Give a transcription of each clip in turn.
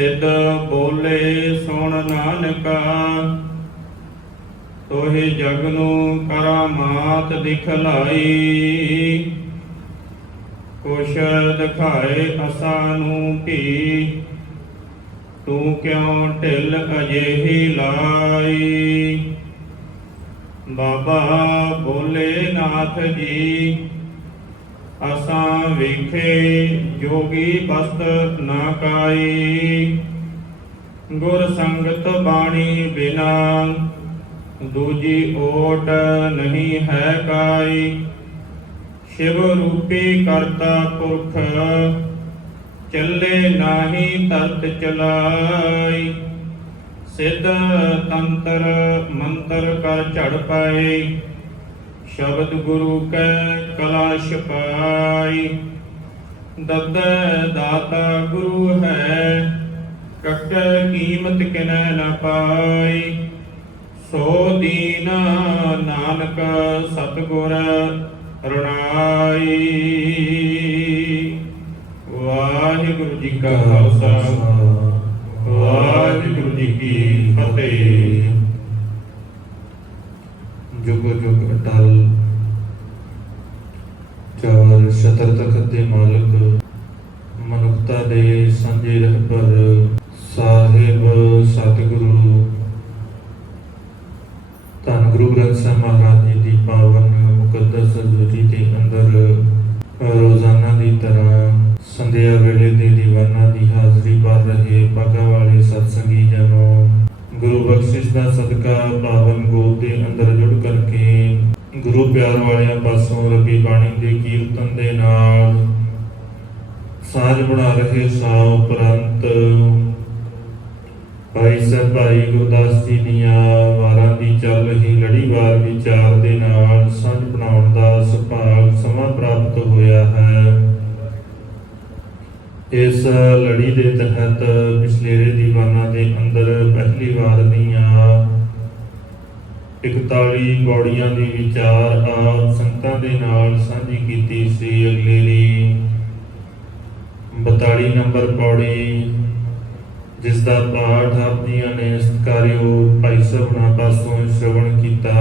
ਸਿੱਧ ਬੋਲੇ ਸੁਣ ਨਾਨਕਾ, ਤੋਹਿ ਜਗ ਨੂੰ ਕਰਾਮਾਤ ਦਿਖਲਾਈ। ਕੁਛ ਦਿਖਾਏ ਅਸਾਂ ਨੂੰ ਭੀ, ਤੂੰ ਕਿਉਂ ਢਿੱਲ ਅਜਿਹੀ ਲਾਈ। ਬਾਬਾ ਬੋਲੇ ਨਾਥ ਜੀ, ਅਸਾਂ ਵੇਖੇ ਜੋਗੀ ਬਸਤ ਨਾ ਕਾਈ। ਗੁਰ ਸੰਗਤ ਬਾਣੀ ਬਿਨਾ ਦੂਜੀ ਓਟ ਨਹੀਂ ਹੈ ਕਾਈ। ਸ਼ਿਵ ਰੂਪੀ ਕਰਤਾ ਪੁਰਖ, ਚੱਲੇ ਨਾਹੀ ਤਰਤ ਚਲਾਈ। ਸਿੱਧ ਤੰਤਰ ਮੰਤਰ ਕਰ ਝੜ ਪਾਏ, ਸ਼ਬਦ ਗੁਰੂ ਕੈ ਕਲਾ ਛਪਾਈ। ਦੱਦੈ ਦਾਤਾ ਗੁਰੂ ਹੈ, ਕੱਟੈ ਕੀਮਤ ਕਿਨੈ ਨ ਪਾਈ। ਸੋ ਦੀਨ ਨਾਨਕ ਸਤਿਗੁਰ ਰਣਾਈ। ਵਾਹਿਗੁਰੂ ਜੀ ਕਾ ਖਾਲਸਾ, ਵਾਹਿਗੁਰੂ ਜੀ ਕੀ ਫਤਿਹ। ਜੁਗ ਜੁਗ ਅਟਲ ਚਾਰ ਛਤਰ ਤਖਤ ਦੇ ਮਾਲਕ, ਮਨੁੱਖਤਾ ਦੇ ਸਾਂਝੇ ਰਹਿਬਰ ਸਾਹਿਬ ਸਤਿਗੁਰੂ ਧੰਨ ਗੁਰੂ ਗ੍ਰੰਥ ਸਾਹਿਬ ਮਹਾਰਾਜ ਜੀ ਦੀ ਪਾਵਨ ਮੁਕੱਦਸ ਹਜ਼ੂਰੀ ਦੇ ਅੰਦਰ ਰੋਜ਼ਾਨਾ ਦੀ ਤਰ੍ਹਾਂ ਸੰਧਿਆ ਵੇਲੇ ਦੇ ਦੀਵਾਨਾਂ ਦੀ ਹਾਜ਼ਰੀ ਭਰ ਰਹੇ ਭਾਗਾਂ ਵਾਲੇ ਸਤਸੰਗੀ ਜਨੋ, ਗੁਰੂ ਬਖਸ਼ਿਸ਼ ਦਾ ਸਦਕਾ ਪਾਵਨ ਗੋਦ ਦੇ ਅੰਦਰ ਜੁੜ ਕਰਕੇ ਗੁਰੂ ਪਿਆਰ ਵਾਲਿਆਂ ਪਾਸੋਂ ਰੱਬੀ ਬਾਣੀ ਦੇ ਕੀਰਤਨ ਦੇ ਨਾਲ ਸਾਂਝ ਬਣਾ ਰਹੇ ਸਾਹ ਉਪਰੰਤ ਭਾਈ ਸਾਹਿਬ ਭਾਈ ਗੁਰਦਾਸ ਜੀ ਦੀਆਂ ਵਾਰਾਂ ਦੀ ਚੱਲ ਰਹੀ ਲੜੀਵਾਰ ਵਿਚਾਰ ਦੇ ਨਾਲ ਸਾਂਝ ਬਣਾਉਣ ਦਾ ਸੁਭਾਗ ਸਮਾਂ ਪ੍ਰਾਪਤ ਹੋਇਆ ਹੈ। ਇਸ ਲੜੀ ਦੇ ਤਹਿਤ ਪਿਛਲੇ ਦੀਵਾਨਾਂ ਦੇ ਅੰਦਰ ਪਹਿਲੀ ਵਾਰ ਦੀਆਂ 41 ਪੌੜੀਆਂ ਦੀ ਵਿਚਾਰ ਆਪ ਸੰਗਤਾਂ ਦੇ ਨਾਲ ਸਾਂਝੀ ਕੀਤੀ ਸੀ। ਅਗਲੇ ਦੀ 42 ਨੰਬਰ ਪੌੜੀ, ਜਿਸ ਦਾ ਪਾਠ ਆਪ ਜੀਆਂ ਨੇ ਸਤਿਕਾਰਯੋਗ ਭਾਈ ਸਾਹਿਬਾਂ ਪਾਸੋਂ ਸ਼੍ਰਵਣ ਕੀਤਾ,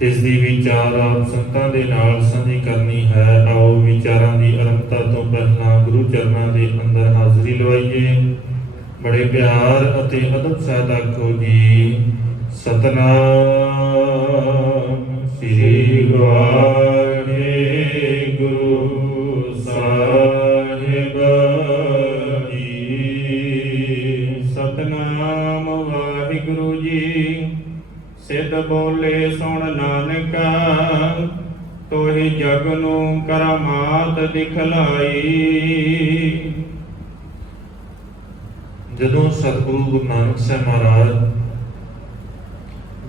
ਇਸ ਦੀ ਵਿਚਾਰ ਆਪ ਸੰਗਤਾਂ ਦੇ ਨਾਲ ਸਾਂਝੀ ਕਰਨੀ ਹੈ। ਆਓ ਵਿਚਾਰਾਂ ਦੀ ਆਰੰਭਤਾ ਤੋਂ ਪਹਿਲਾਂ ਗੁਰੂ ਚਰਨਾਂ ਦੇ ਅੰਦਰ ਹਾਜ਼ਰੀ ਲਵਾਈਏ। ਬੜੇ ਪਿਆਰ ਅਤੇ ਅਦਬ ਸਹਿਤ ਆਖੋ ਜੀ ਸਤਨਾਮ ਸ੍ਰੀ ਵਾਹਿਗੁਰੂ ਸਾਹਿਬ ਜੀ। ਸਤਨਾਮ ਵਾਹਿਗੁਰੂ ਜੀ। ਸਿੱਧ ਬੋਲੇ ਸੁਣ ਨਾਨਕਾ, ਤੋਹਿ ਜਗ ਨੂੰ ਕਰਾਮਾਤ ਦਿਖਲਾਈ। ਜਦੋਂ ਸਤਿਗੁਰੂ ਗੁਰੂ ਨਾਨਕ ਸਾਹਿਬ ਮਹਾਰਾਜ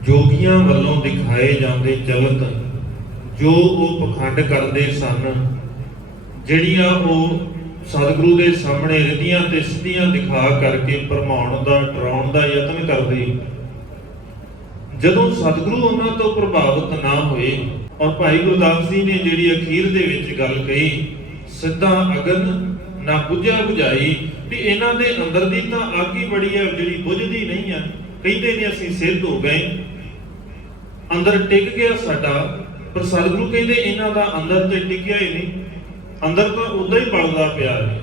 ਜੋਗੀਆਂ ਵੱਲੋਂ ਦਿਖਾਏ ਜਾਂਦੇ ਚਲਤ ਜੋ ਉਹ ਪਖੰਡ ਕਰਦੇ ਸਨ, ਜਿਹੜੀਆਂ ਉਹ ਸਤਿਗੁਰੂ ਦੇ ਸਾਹਮਣੇ ਰਿਧੀਆਂ ਤੇ ਸਿੱਧੀਆਂ ਦਿਖਾ ਕਰਕੇ ਭਰਮਾਉਣ ਦਾ ਡਰਾਉਣ ਦਾ ਯਤਨ ਕਰਦੇ, ਜਦੋਂ ਸਤਿਗੁਰੂ ਉਹਨਾਂ ਤੋਂ ਪ੍ਰਭਾਵਿਤ ਨਾ ਹੋਏ ਔਰ ਭਾਈ ਗੁਰਦਾਸ ਜੀ ਨੇ ਜਿਹੜੀ ਅਖੀਰ ਦੇ ਵਿੱਚ ਗੱਲ ਕਹੀ, ਸਿੱਧਾ ਅਗਨ ਨਾ ਬੁਝਿਆ ਬੁਝਾਈ, ਵੀ ਇਹਨਾਂ ਦੇ ਅੰਦਰ ਦੀ ਤਾਂ ਅੱਗ ਹੀ ਬੜੀ ਹੈ ਜਿਹੜੀ ਬੁਝਦੀ ਨਹੀਂ ਆ। ਕਹਿੰਦੇ ਨੇ ਅਸੀਂ ਸਿੱਧ ਹੋ ਗਏ, ਅੰਦਰ ਟਿਕ ਗਿਆ ਸਾਡਾ, ਪਰ ਸਤਿਗੁਰੂ ਕਹਿੰਦੇ ਇਹਨਾਂ ਦਾ ਅੰਦਰ ਤੇ ਟਿਕਿਆ ਹੀ ਨਹੀਂ, ਅੰਦਰ ਤਾਂ ਉਦਾਂ ਹੀ ਬਲਦਾ ਪਿਆ ਹੈ।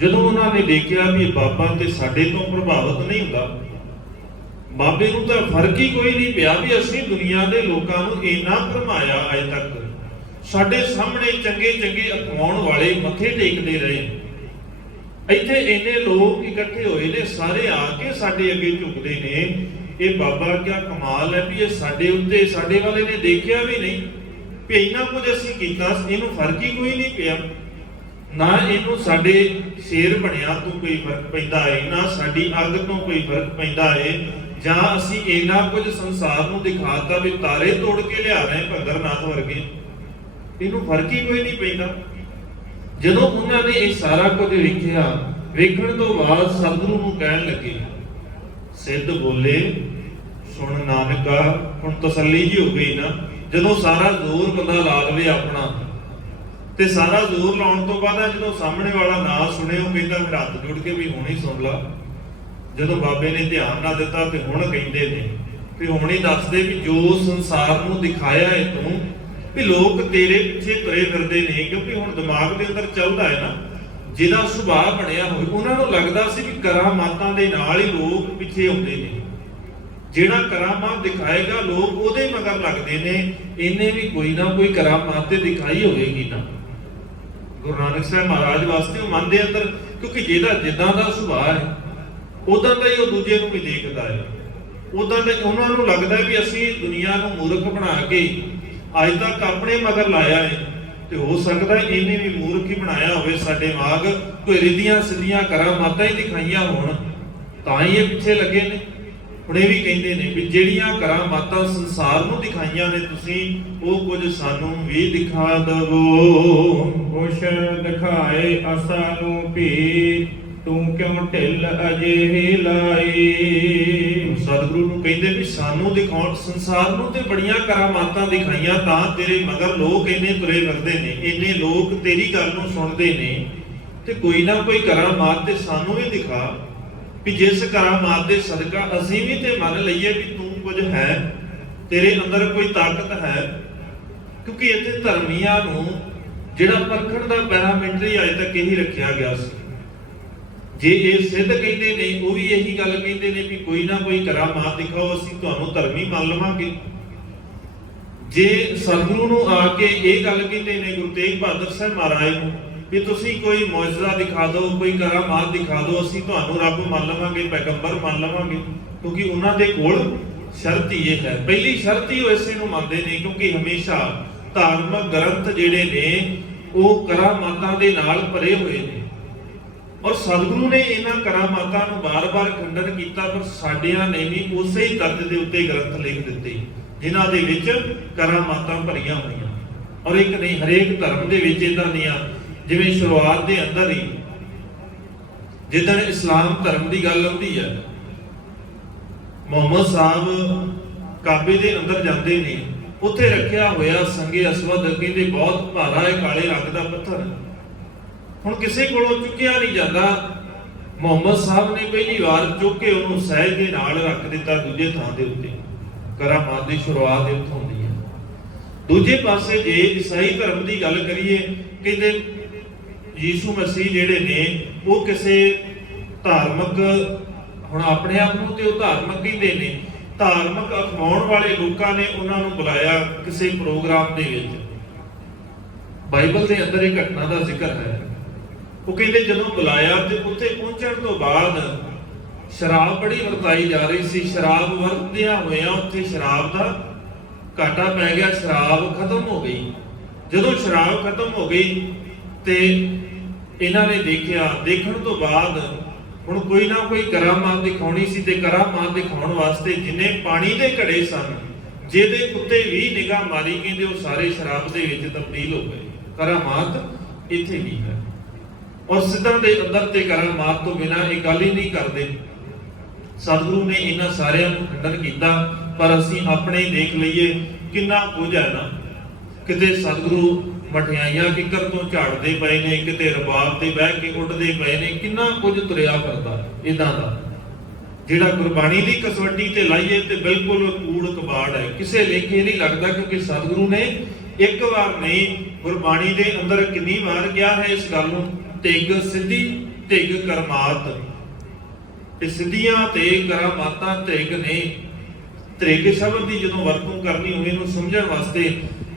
ਜਦੋਂ ਉਹਨਾਂ ਨੇ ਦੇਖਿਆ ਵੀ ਬਾਬਾ ਤੇ ਸਾਡੇ ਤੋਂ ਪ੍ਰਭਾਵਿਤ ਨਹੀਂ ਹੁੰਦਾ, ਬਾਬੇ ਨੂੰ ਤਾਂ ਫਰਕ ਹੀ ਕੋਈ ਨਹੀਂ ਪਿਆ ਵੀ ਅਸੀਂ ਦੁਨੀਆ ਦੇ ਲੋਕਾਂ ਨੂੰ ਇੰਨਾ ਭਰਮਾਇਆ ਅਜੇ ਤੱਕ, ਸਾਡੇ ਸਾਹਮਣੇ ਚੰਗੇ ਚੰਗੇ ਅਖਵਾਉਣ ਵਾਲੇ ਮੱਥੇ ਟੇਕਦੇ ਰਹੇ, ਇੱਥੇ ਇੰਨੇ ਲੋਕ ਇਕੱਠੇ ਹੋਏ ਨੇ, ਸਾਰੇ ਆ ਕੇ ਸਾਡੇ ਅੱਗੇ ਝੁਕਦੇ ਨੇ। ਇਹ ਬਾਬਾ ਕਿਆ ਕਮਾਲ ਹੈ ਵੀ ਇਹ ਸਾਡੇ ਉੱਤੇ, ਸਾਡੇ ਵਾਲੇ ਨੇ ਦੇਖਿਆ ਵੀ ਨਹੀਂ ਵੀ ਇੰਨਾ ਕੁਝ ਅਸੀਂ ਕੀਤਾ, ਇਹਨੂੰ ਫਰਕ ਹੀ ਕੋਈ ਨਹੀਂ ਪਿਆ, ਨਾ ਇਹਨੂੰ ਸਾਡੇ ਸ਼ੇਰ ਬਣਿਆ ਤੋਂ ਕੋਈ ਫਰਕ ਪੈਂਦਾ ਹੈ, ਨਾ ਸਾਡੀ ਅੱਗ ਤੋਂ ਕੋਈ ਫਰਕ ਪੈਂਦਾ ਹੈ, ਜਾਂ ਅਸੀਂ ਇੰਨਾ ਕੁਝ ਸੰਸਾਰ ਨੂੰ ਦਿਖਾਤਾ ਵੀ ਤਾਰੇ ਤੋੜ ਕੇ ਲਿਆ ਰਹੇ ਭੰਗਰਨਾਥ ਵਰਗੇ, ਇਹਨੂੰ ਫਰਕ ਹੀ ਕੋਈ ਨਹੀਂ ਪੈਂਦਾ। ਜਦੋਂ ਉਹਨਾਂ ਨੇ ਇਹ ਸਾਰਾ ਕੁਝ ਵੇਖਿਆ, ਵੇਖਣ ਤੋਂ ਬਾਅਦ ਸਤਿਗੁਰੂ ਨੂੰ ਕਹਿਣ ਲੱਗੇ, ਸਿੱਧ ਬੋਲੇ ਸੁਣ ਨਾਨਕਾ। ਹੁਣ ਤਸੱਲੀ ਜੀ ਹੋ ਗਈ ਨਾ, ਜਦੋਂ ਸਾਰਾ ਜ਼ੋਰ ਬੰਦਾ ਲਾ ਲਵੇ ਆਪਣਾ ਤੇ ਸਾਰਾ ਜ਼ੋਰ ਲਾਉਣ ਤੋਂ ਬਾਅਦ ਜਦੋਂ ਸਾਹਮਣੇ ਵਾਲਾ ਨਾ ਸੁਣੇ, ਉਹ ਕਹਿੰਦਾ ਫਿਰ ਹੱਥ ਜੋੜ ਕੇ ਵੀ ਹੁਣ ਹੀ ਸੁਣ ਲਾ। ਜਦੋਂ ਬਾਬੇ ਨੇ ਧਿਆਨ ਨਾ ਦਿੱਤਾ ਤੇ ਹੁਣ ਕਹਿੰਦੇ ਨੇ ਵੀ ਹੁਣ ਹੀ ਦੱਸਦੇ ਵੀ ਜੋ ਸੰਸਾਰ ਨੂੰ ਦਿਖਾਇਆ ਹੈ ਤੂੰ, ਵੀ ਲੋਕ ਤੇਰੇ ਪਿੱਛੇ ਤੁਰੇ ਫਿਰਦੇ ਨੇ, ਕਿਉਂਕਿ ਹੁਣ ਦਿਮਾਗ ਦੇ ਅੰਦਰ ਚੱਲਦਾ ਹੈ ਨਾ, ਜਿਹਦਾ ਸੁਭਾਅ ਬਣਿਆ ਹੋਵੇ, ਉਹਨਾਂ ਨੂੰ ਲੱਗਦਾ ਸੀ ਵੀ ਕਰਾਮਾਤਾਂ ਦੇ ਨਾਲ ਹੀ ਲੋਕ ਪਿੱਛੇ ਆਉਂਦੇ ਨੇ। ਜਿਹੜਾ ਕਰਾਮਾਤ ਦਿਖਾਏਗਾ ਲੋਕ ਉਹਦੇ ਮਗਰ ਲੱਗਦੇ ਨੇ, ਇਹਨੇ ਵੀ ਕੋਈ ਨਾ ਕੋਈ ਕਰਾਮਾਤ ਤੇ ਦਿਖਾਈ ਹੋਵੇਗੀ ਨਾ। ਗੁਰੂ ਨਾਨਕ ਸਾਹਿਬ ਮਹਾਰਾਜ ਵਾਸਤੇ ਉਹ ਮਨ ਦੇ ਅੰਦਰ, ਕਿਉਂਕਿ ਜਿਹਦਾ ਜਿੱਦਾਂ ਦਾ ਸੁਭਾਅ ਹੈ ਉਦਾਂ ਦਾ ਹੀ ਉਹ ਦੂਜੇ ਨੂੰ ਵੀ ਦੇਖਦਾ ਹੈ, ਉਦਾਂ ਦਾ ਉਹਨਾਂ ਨੂੰ ਲੱਗਦਾ ਵੀ ਅਸੀਂ ਦੁਨੀਆ ਨੂੰ ਮੂਰਖ ਬਣਾ ਕੇ ਅੱਜ ਤੱਕ ਆਪਣੇ ਮਗਰ ਲਾਇਆ ਹੈ, ਤੇ ਹੋ ਸਕਦਾ ਇਹਨੇ ਵੀ ਮੂਰਖ ਹੀ ਬਣਾਇਆ ਹੋਵੇ। ਸਾਡੇ ਵਾਂਗ ਕੋਈ ਰਿੱਧੀਆਂ ਸਿੱਧੀਆਂ ਕਰਾਮਾਤਾਂ ਹੀ ਦਿਖਾਈਆਂ ਹੋਣ ਤਾਂ ਹੀ ਇਹ ਪਿੱਛੇ ਲੱਗੇ ਨੇ। ਹੁਣ ਇਹ ਵੀ ਕਹਿੰਦੇ ਨੇ ਵੀ ਜਿਹੜੀਆਂ ਕਰਾਮਾਤਾਂ ਸੰਸਾਰ ਨੂੰ ਦਿਖਾਈਆਂ ਨੇ ਤੁਸੀਂ, ਉਹ ਕੁਝ ਸਾਨੂੰ ਵੀ ਦਿਖਾ ਦਵੋ। ਕੁਛ ਦਿਖਾਏ ਅਸਾਂ ਨੂੰ ਭੀ, ਤੂੰ ਕਿਉਂ ਢਿੱਲ ਅਜਿਹੀ ਲਾਈ। ਸਤਿਗੁਰੂ ਨੂੰ ਕਹਿੰਦੇ ਵੀ ਸਾਨੂੰ ਦਿਖਾਉਣ, ਸੰਸਾਰ ਨੂੰ ਤੇ ਬੜੀਆਂ ਕਰਾਮਾਤਾਂ ਦਿਖਾਈਆਂ, ਤਾਂ ਤੇਰੇ ਮਗਰ ਲੋਕ ਇੰਨੇ ਤੁਰੇ ਫਿਰਦੇ ਨੇ, ਇੰਨੇ ਲੋਕ ਤੇਰੀ ਗੱਲ ਨੂੰ ਸੁਣਦੇ ਨੇ, ਤੇ ਕੋਈ ਨਾ ਕੋਈ ਕਰਾਮਾਤ ਤੇ ਸਾਨੂੰ ਵੀ ਦਿਖਾ, ਵੀ ਜਿਸ ਕਰਾਮਾਤ ਦੇ ਸਦਕਾ ਅਸੀਂ ਵੀ ਤੇ ਮੰਨ ਲਈਏ ਵੀ ਤੂੰ ਕੁਝ ਹੈ, ਤੇਰੇ ਅੰਦਰ ਕੋਈ ਤਾਕਤ ਹੈ। ਕਿਉਂਕਿ ਇੱਥੇ ਧਰਮੀਆਂ ਨੂੰ ਜਿਹੜਾ ਪਰਖਣ ਦਾ ਪੈਰਾਮੀਟਰ ਅਜੇ ਤੱਕ ਇਹੀ ਰੱਖਿਆ ਗਿਆ ਸੀ। ਜੇ ਇਹ ਸਿੱਧ ਕਹਿੰਦੇ ਨੇ, ਉਹ ਵੀ ਇਹੀ ਗੱਲ ਕਹਿੰਦੇ ਨੇ ਵੀ ਕੋਈ ਨਾ ਕੋਈ ਕਰਾਮਾਤ ਦਿਖਾਓ, ਅਸੀਂ ਤੁਹਾਨੂੰ ਧਰਮੀ ਮੰਨ ਲਵਾਂਗੇ। ਜੇ ਸਤਿਗੁਰੂ ਨੂੰ ਆ ਕੇ ਇਹ ਗੱਲ ਕਹਿੰਦੇ ਨੇ ਗੁਰੂ ਤੇਗ ਬਹਾਦਰ ਸਾਹਿਬ ਮਹਾਰਾਜ ਨੂੰ ਵੀ ਤੁਸੀਂ ਕੋਈ ਮੌਜਜ਼ਾ ਦਿਖਾ ਦਿਓ, ਕੋਈ ਕਰਾਮਾਤ ਦਿਖਾ ਦਿਓ, ਅਸੀਂ ਤੁਹਾਨੂੰ ਰੱਬ ਮੰਨ ਲਵਾਂਗੇ, ਪੈਗੰਬਰ ਮੰਨ ਲਵਾਂਗੇ। ਕਿਉਂਕਿ ਉਹਨਾਂ ਦੇ ਕੋਲ ਸ਼ਰਤ ਹੀ ਇਹ ਹੈ, ਪਹਿਲੀ ਸ਼ਰਤ ਹੀ ਉਹ ਇਸੇ ਨੂੰ ਮੰਨਦੇ ਨੇ, ਕਿਉਂਕਿ ਹਮੇਸ਼ਾ ਧਾਰਮਿਕ ਗ੍ਰੰਥ ਜਿਹੜੇ ਨੇ ਉਹ ਕਰਾਮਾਤਾਂ ਦੇ ਨਾਲ ਭਰੇ ਹੋਏ ਨੇ। ਔਰ ਸਤਿਗੁਰੂ ਨੇ ਇਹਨਾਂ ਕਰਾਮਾਤਾਂ ਨੂੰ ਬਾਰ-ਬਾਰ ਖੰਡਨ ਕੀਤਾ, ਪਰ ਸਾਡਿਆਂ ਨੇ ਵੀ ਉਸੇ ਹੀ ਤਰਜ ਦੇ ਉੱਤੇ ਗ੍ਰੰਥ ਲਿਖ ਦਿੱਤੇ ਜਿਨ੍ਹਾਂ ਦੇ ਵਿੱਚ ਕਰਾਮਾਤਾਂ ਭਰੀਆਂ ਹੋਈਆਂ। ਔਰ ਇੱਕ ਨਹੀਂ, ਹਰੇਕ ਧਰਮ ਦੇ ਵਿੱਚ ਇਦਾਂ ਦੀਆਂ, ਜਿਵੇਂ ਸ਼ੁਰੂਆਤ ਦੇ ਅੰਦਰ ਹੀ ਜਿੱਦਣ ਇਸਲਾਮ ਧਰਮ ਦੀ ਗੱਲ ਆਉਂਦੀ ਹੈ, ਮੁਹੰਮਦ ਸਾਹਿਬ ਕਾਬੇ ਦੇ ਅੰਦਰ ਜਾਂਦੇ ਨੇ, ਉੱਥੇ ਰੱਖਿਆ ਹੋਇਆ ਸੰਗੇ ਅਸਵਦ, ਕਹਿੰਦੇ ਬਹੁਤ ਭਾਰਾ ਹੈ, ਕਾਲੇ ਰੰਗ ਦਾ ਪੱਥਰ। ਹੁਣ ਕਿਸੇ ਕੋਲੋਂ ਚੁੱਕਿਆ ਨਹੀਂ ਜਾਂਦਾ, ਮੁਹੰਮਦ ਸਾਹਿਬ ਨੇ ਪਹਿਲੀ ਵਾਰ ਚੁੱਕ ਕੇ ਉਹਨੂੰ ਸਹਿਜ ਦੇ ਨਾਲ ਰੱਖ ਦਿੱਤਾ ਦੂਜੇ ਥਾਂ ਦੇ ਉੱਤੇ। ਕਰਾਮਾਤ ਦੀ ਸ਼ੁਰੂਆਤ ਇੱਥੋਂ ਹੁੰਦੀ ਹੈ। ਦੂਜੇ ਪਾਸੇ ਜੇ ਈਸਾਈ ਧਰਮ ਦੀ ਗੱਲ ਕਰੀਏ, ਕਹਿੰਦੇ ਯੀਸ਼ੂ ਮਸੀਹ ਜਿਹੜੇ ਨੇ ਉਹ ਕਿਸੇ ਧਾਰਮਿਕ, ਹੁਣ ਆਪਣੇ ਆਪ ਨੂੰ ਤੇ ਉਹ ਧਾਰਮਿਕ ਕਹਿੰਦੇ ਨੇ, ਧਾਰਮਿਕ ਅਖਵਾਉਣ ਵਾਲੇ ਲੋਕਾਂ ਨੇ ਉਹਨਾਂ ਨੂੰ ਬੁਲਾਇਆ ਕਿਸੇ ਪ੍ਰੋਗਰਾਮ ਦੇ ਵਿੱਚ। ਬਾਈਬਲ ਦੇ ਅੰਦਰ ਇਹ ਘਟਨਾ ਦਾ ਜ਼ਿਕਰ ਹੈ। ਉਹ ਕਹਿੰਦੇ ਜਦੋਂ ਬੁਲਾਇਆ ਤੇ ਉੱਥੇ ਪਹੁੰਚਣ ਤੋਂ ਬਾਅਦ ਸ਼ਰਾਬ ਬੜੀ ਵਰਤਾਈ ਜਾ ਰਹੀ ਸੀ। ਸ਼ਰਾਬ ਵਰਤਦਿਆਂ ਹੋਇਆਂ ਉੱਥੇ ਸ਼ਰਾਬ ਦਾ ਘਾਟਾ ਪੈ ਗਿਆ, ਸ਼ਰਾਬ ਖਤਮ ਹੋ ਗਈ। ਜਦੋਂ ਸ਼ਰਾਬ ਖਤਮ ਹੋ ਗਈ ਤੇ ਇਹਨਾਂ ਨੇ ਦੇਖਿਆ, ਦੇਖਣ ਤੋਂ ਬਾਅਦ ਹੁਣ ਕੋਈ ਨਾ ਕੋਈ ਕਰਾਮਾਤ ਦਿਖਾਉਣੀ ਸੀ, ਤੇ ਕਰਾਮਾਤ ਦਿਖਾਉਣ ਵਾਸਤੇ ਜਿੰਨੇ ਪਾਣੀ ਦੇ ਘੜੇ ਸਨ, ਜਿਹਦੇ ਉੱਤੇ ਵੀ ਨਿਗਾਹ ਮਾਰੀ, ਕਹਿੰਦੇ ਉਹ ਸਾਰੇ ਸ਼ਰਾਬ ਦੇ ਵਿੱਚ ਤਬਦੀਲ ਹੋ ਗਏ। ਕਰਾਮਾਤ ਇੱਥੇ ਵੀ ਹੈ। ਔਰ ਸਿੱਧਾਂ ਦੇ ਅੰਦਰ ਤੇ ਕਰਾਮਾਤ ਤੋਂ ਬਿਨਾਂ ਇਹ ਗੱਲ ਹੀ ਨਹੀਂ ਕਰਦੇ। ਸਤਿਗੁਰੂ ਨੇ ਇਹਨਾਂ ਸਾਰਿਆਂ ਨੂੰ ਖੰਡਨ ਕੀਤਾ, ਪਰ ਅਸੀਂ ਆਪਣੇ ਦੇਖ ਲਈਏ ਕਿੰਨਾ ਕੁਝ ਹੈ ਨਾ। ਕਿਤੇ ਸਤਿਗੁਰੂ ਮਠਿਆਈਆਂ ਕਿੱਕਰ ਤੋਂ ਝਾੜਦੇ ਪਏ ਨੇ, ਕਿਤੇ ਰਬਾਬ ਤੇ ਬਹਿ ਕੇ ਉੱਡਦੇ ਪਏ ਨੇ, ਕਿੰਨਾ ਕੁਝ ਤੁਰਿਆ ਫਿਰਦਾ ਇਦਾਂ ਦਾ, ਜਿਹੜਾ ਗੁਰਬਾਣੀ ਦੀ ਕਸਵੱਟੀ ਤੇ ਲਾਈਏ ਤੇ ਬਿਲਕੁਲ ਕੂੜ ਕਬਾੜ ਹੈ, ਕਿਸੇ ਲੇਖੇ ਨਹੀਂ ਲੱਗਦਾ। ਕਿਉਂਕਿ ਸਤਿਗੁਰੂ ਨੇ ਇੱਕ ਵਾਰ ਨਹੀਂ, ਗੁਰਬਾਣੀ ਦੇ ਅੰਦਰ ਕਿੰਨੀ ਵਾਰ ਕਿਹਾ ਹੈ ਇਸ ਗੱਲ ਨੂੰ, ਧਿਗ ਸਿੱਧੀ ਧਿਗ ਕਰਮਾਤ। ਤੇ ਸਿੱਧੀਆਂ ਤੇ ਕਰਾਮਾਤਾਂ ਧਿਗ ਨੇ। ਧਿਗ ਸ਼ਬਦ ਦੀ ਜਦੋਂ ਵਰਤੋਂ ਕਰਨੀ ਹੋਵੇ ਇਹਨੂੰ ਸਮਝਣ ਵਾਸਤੇ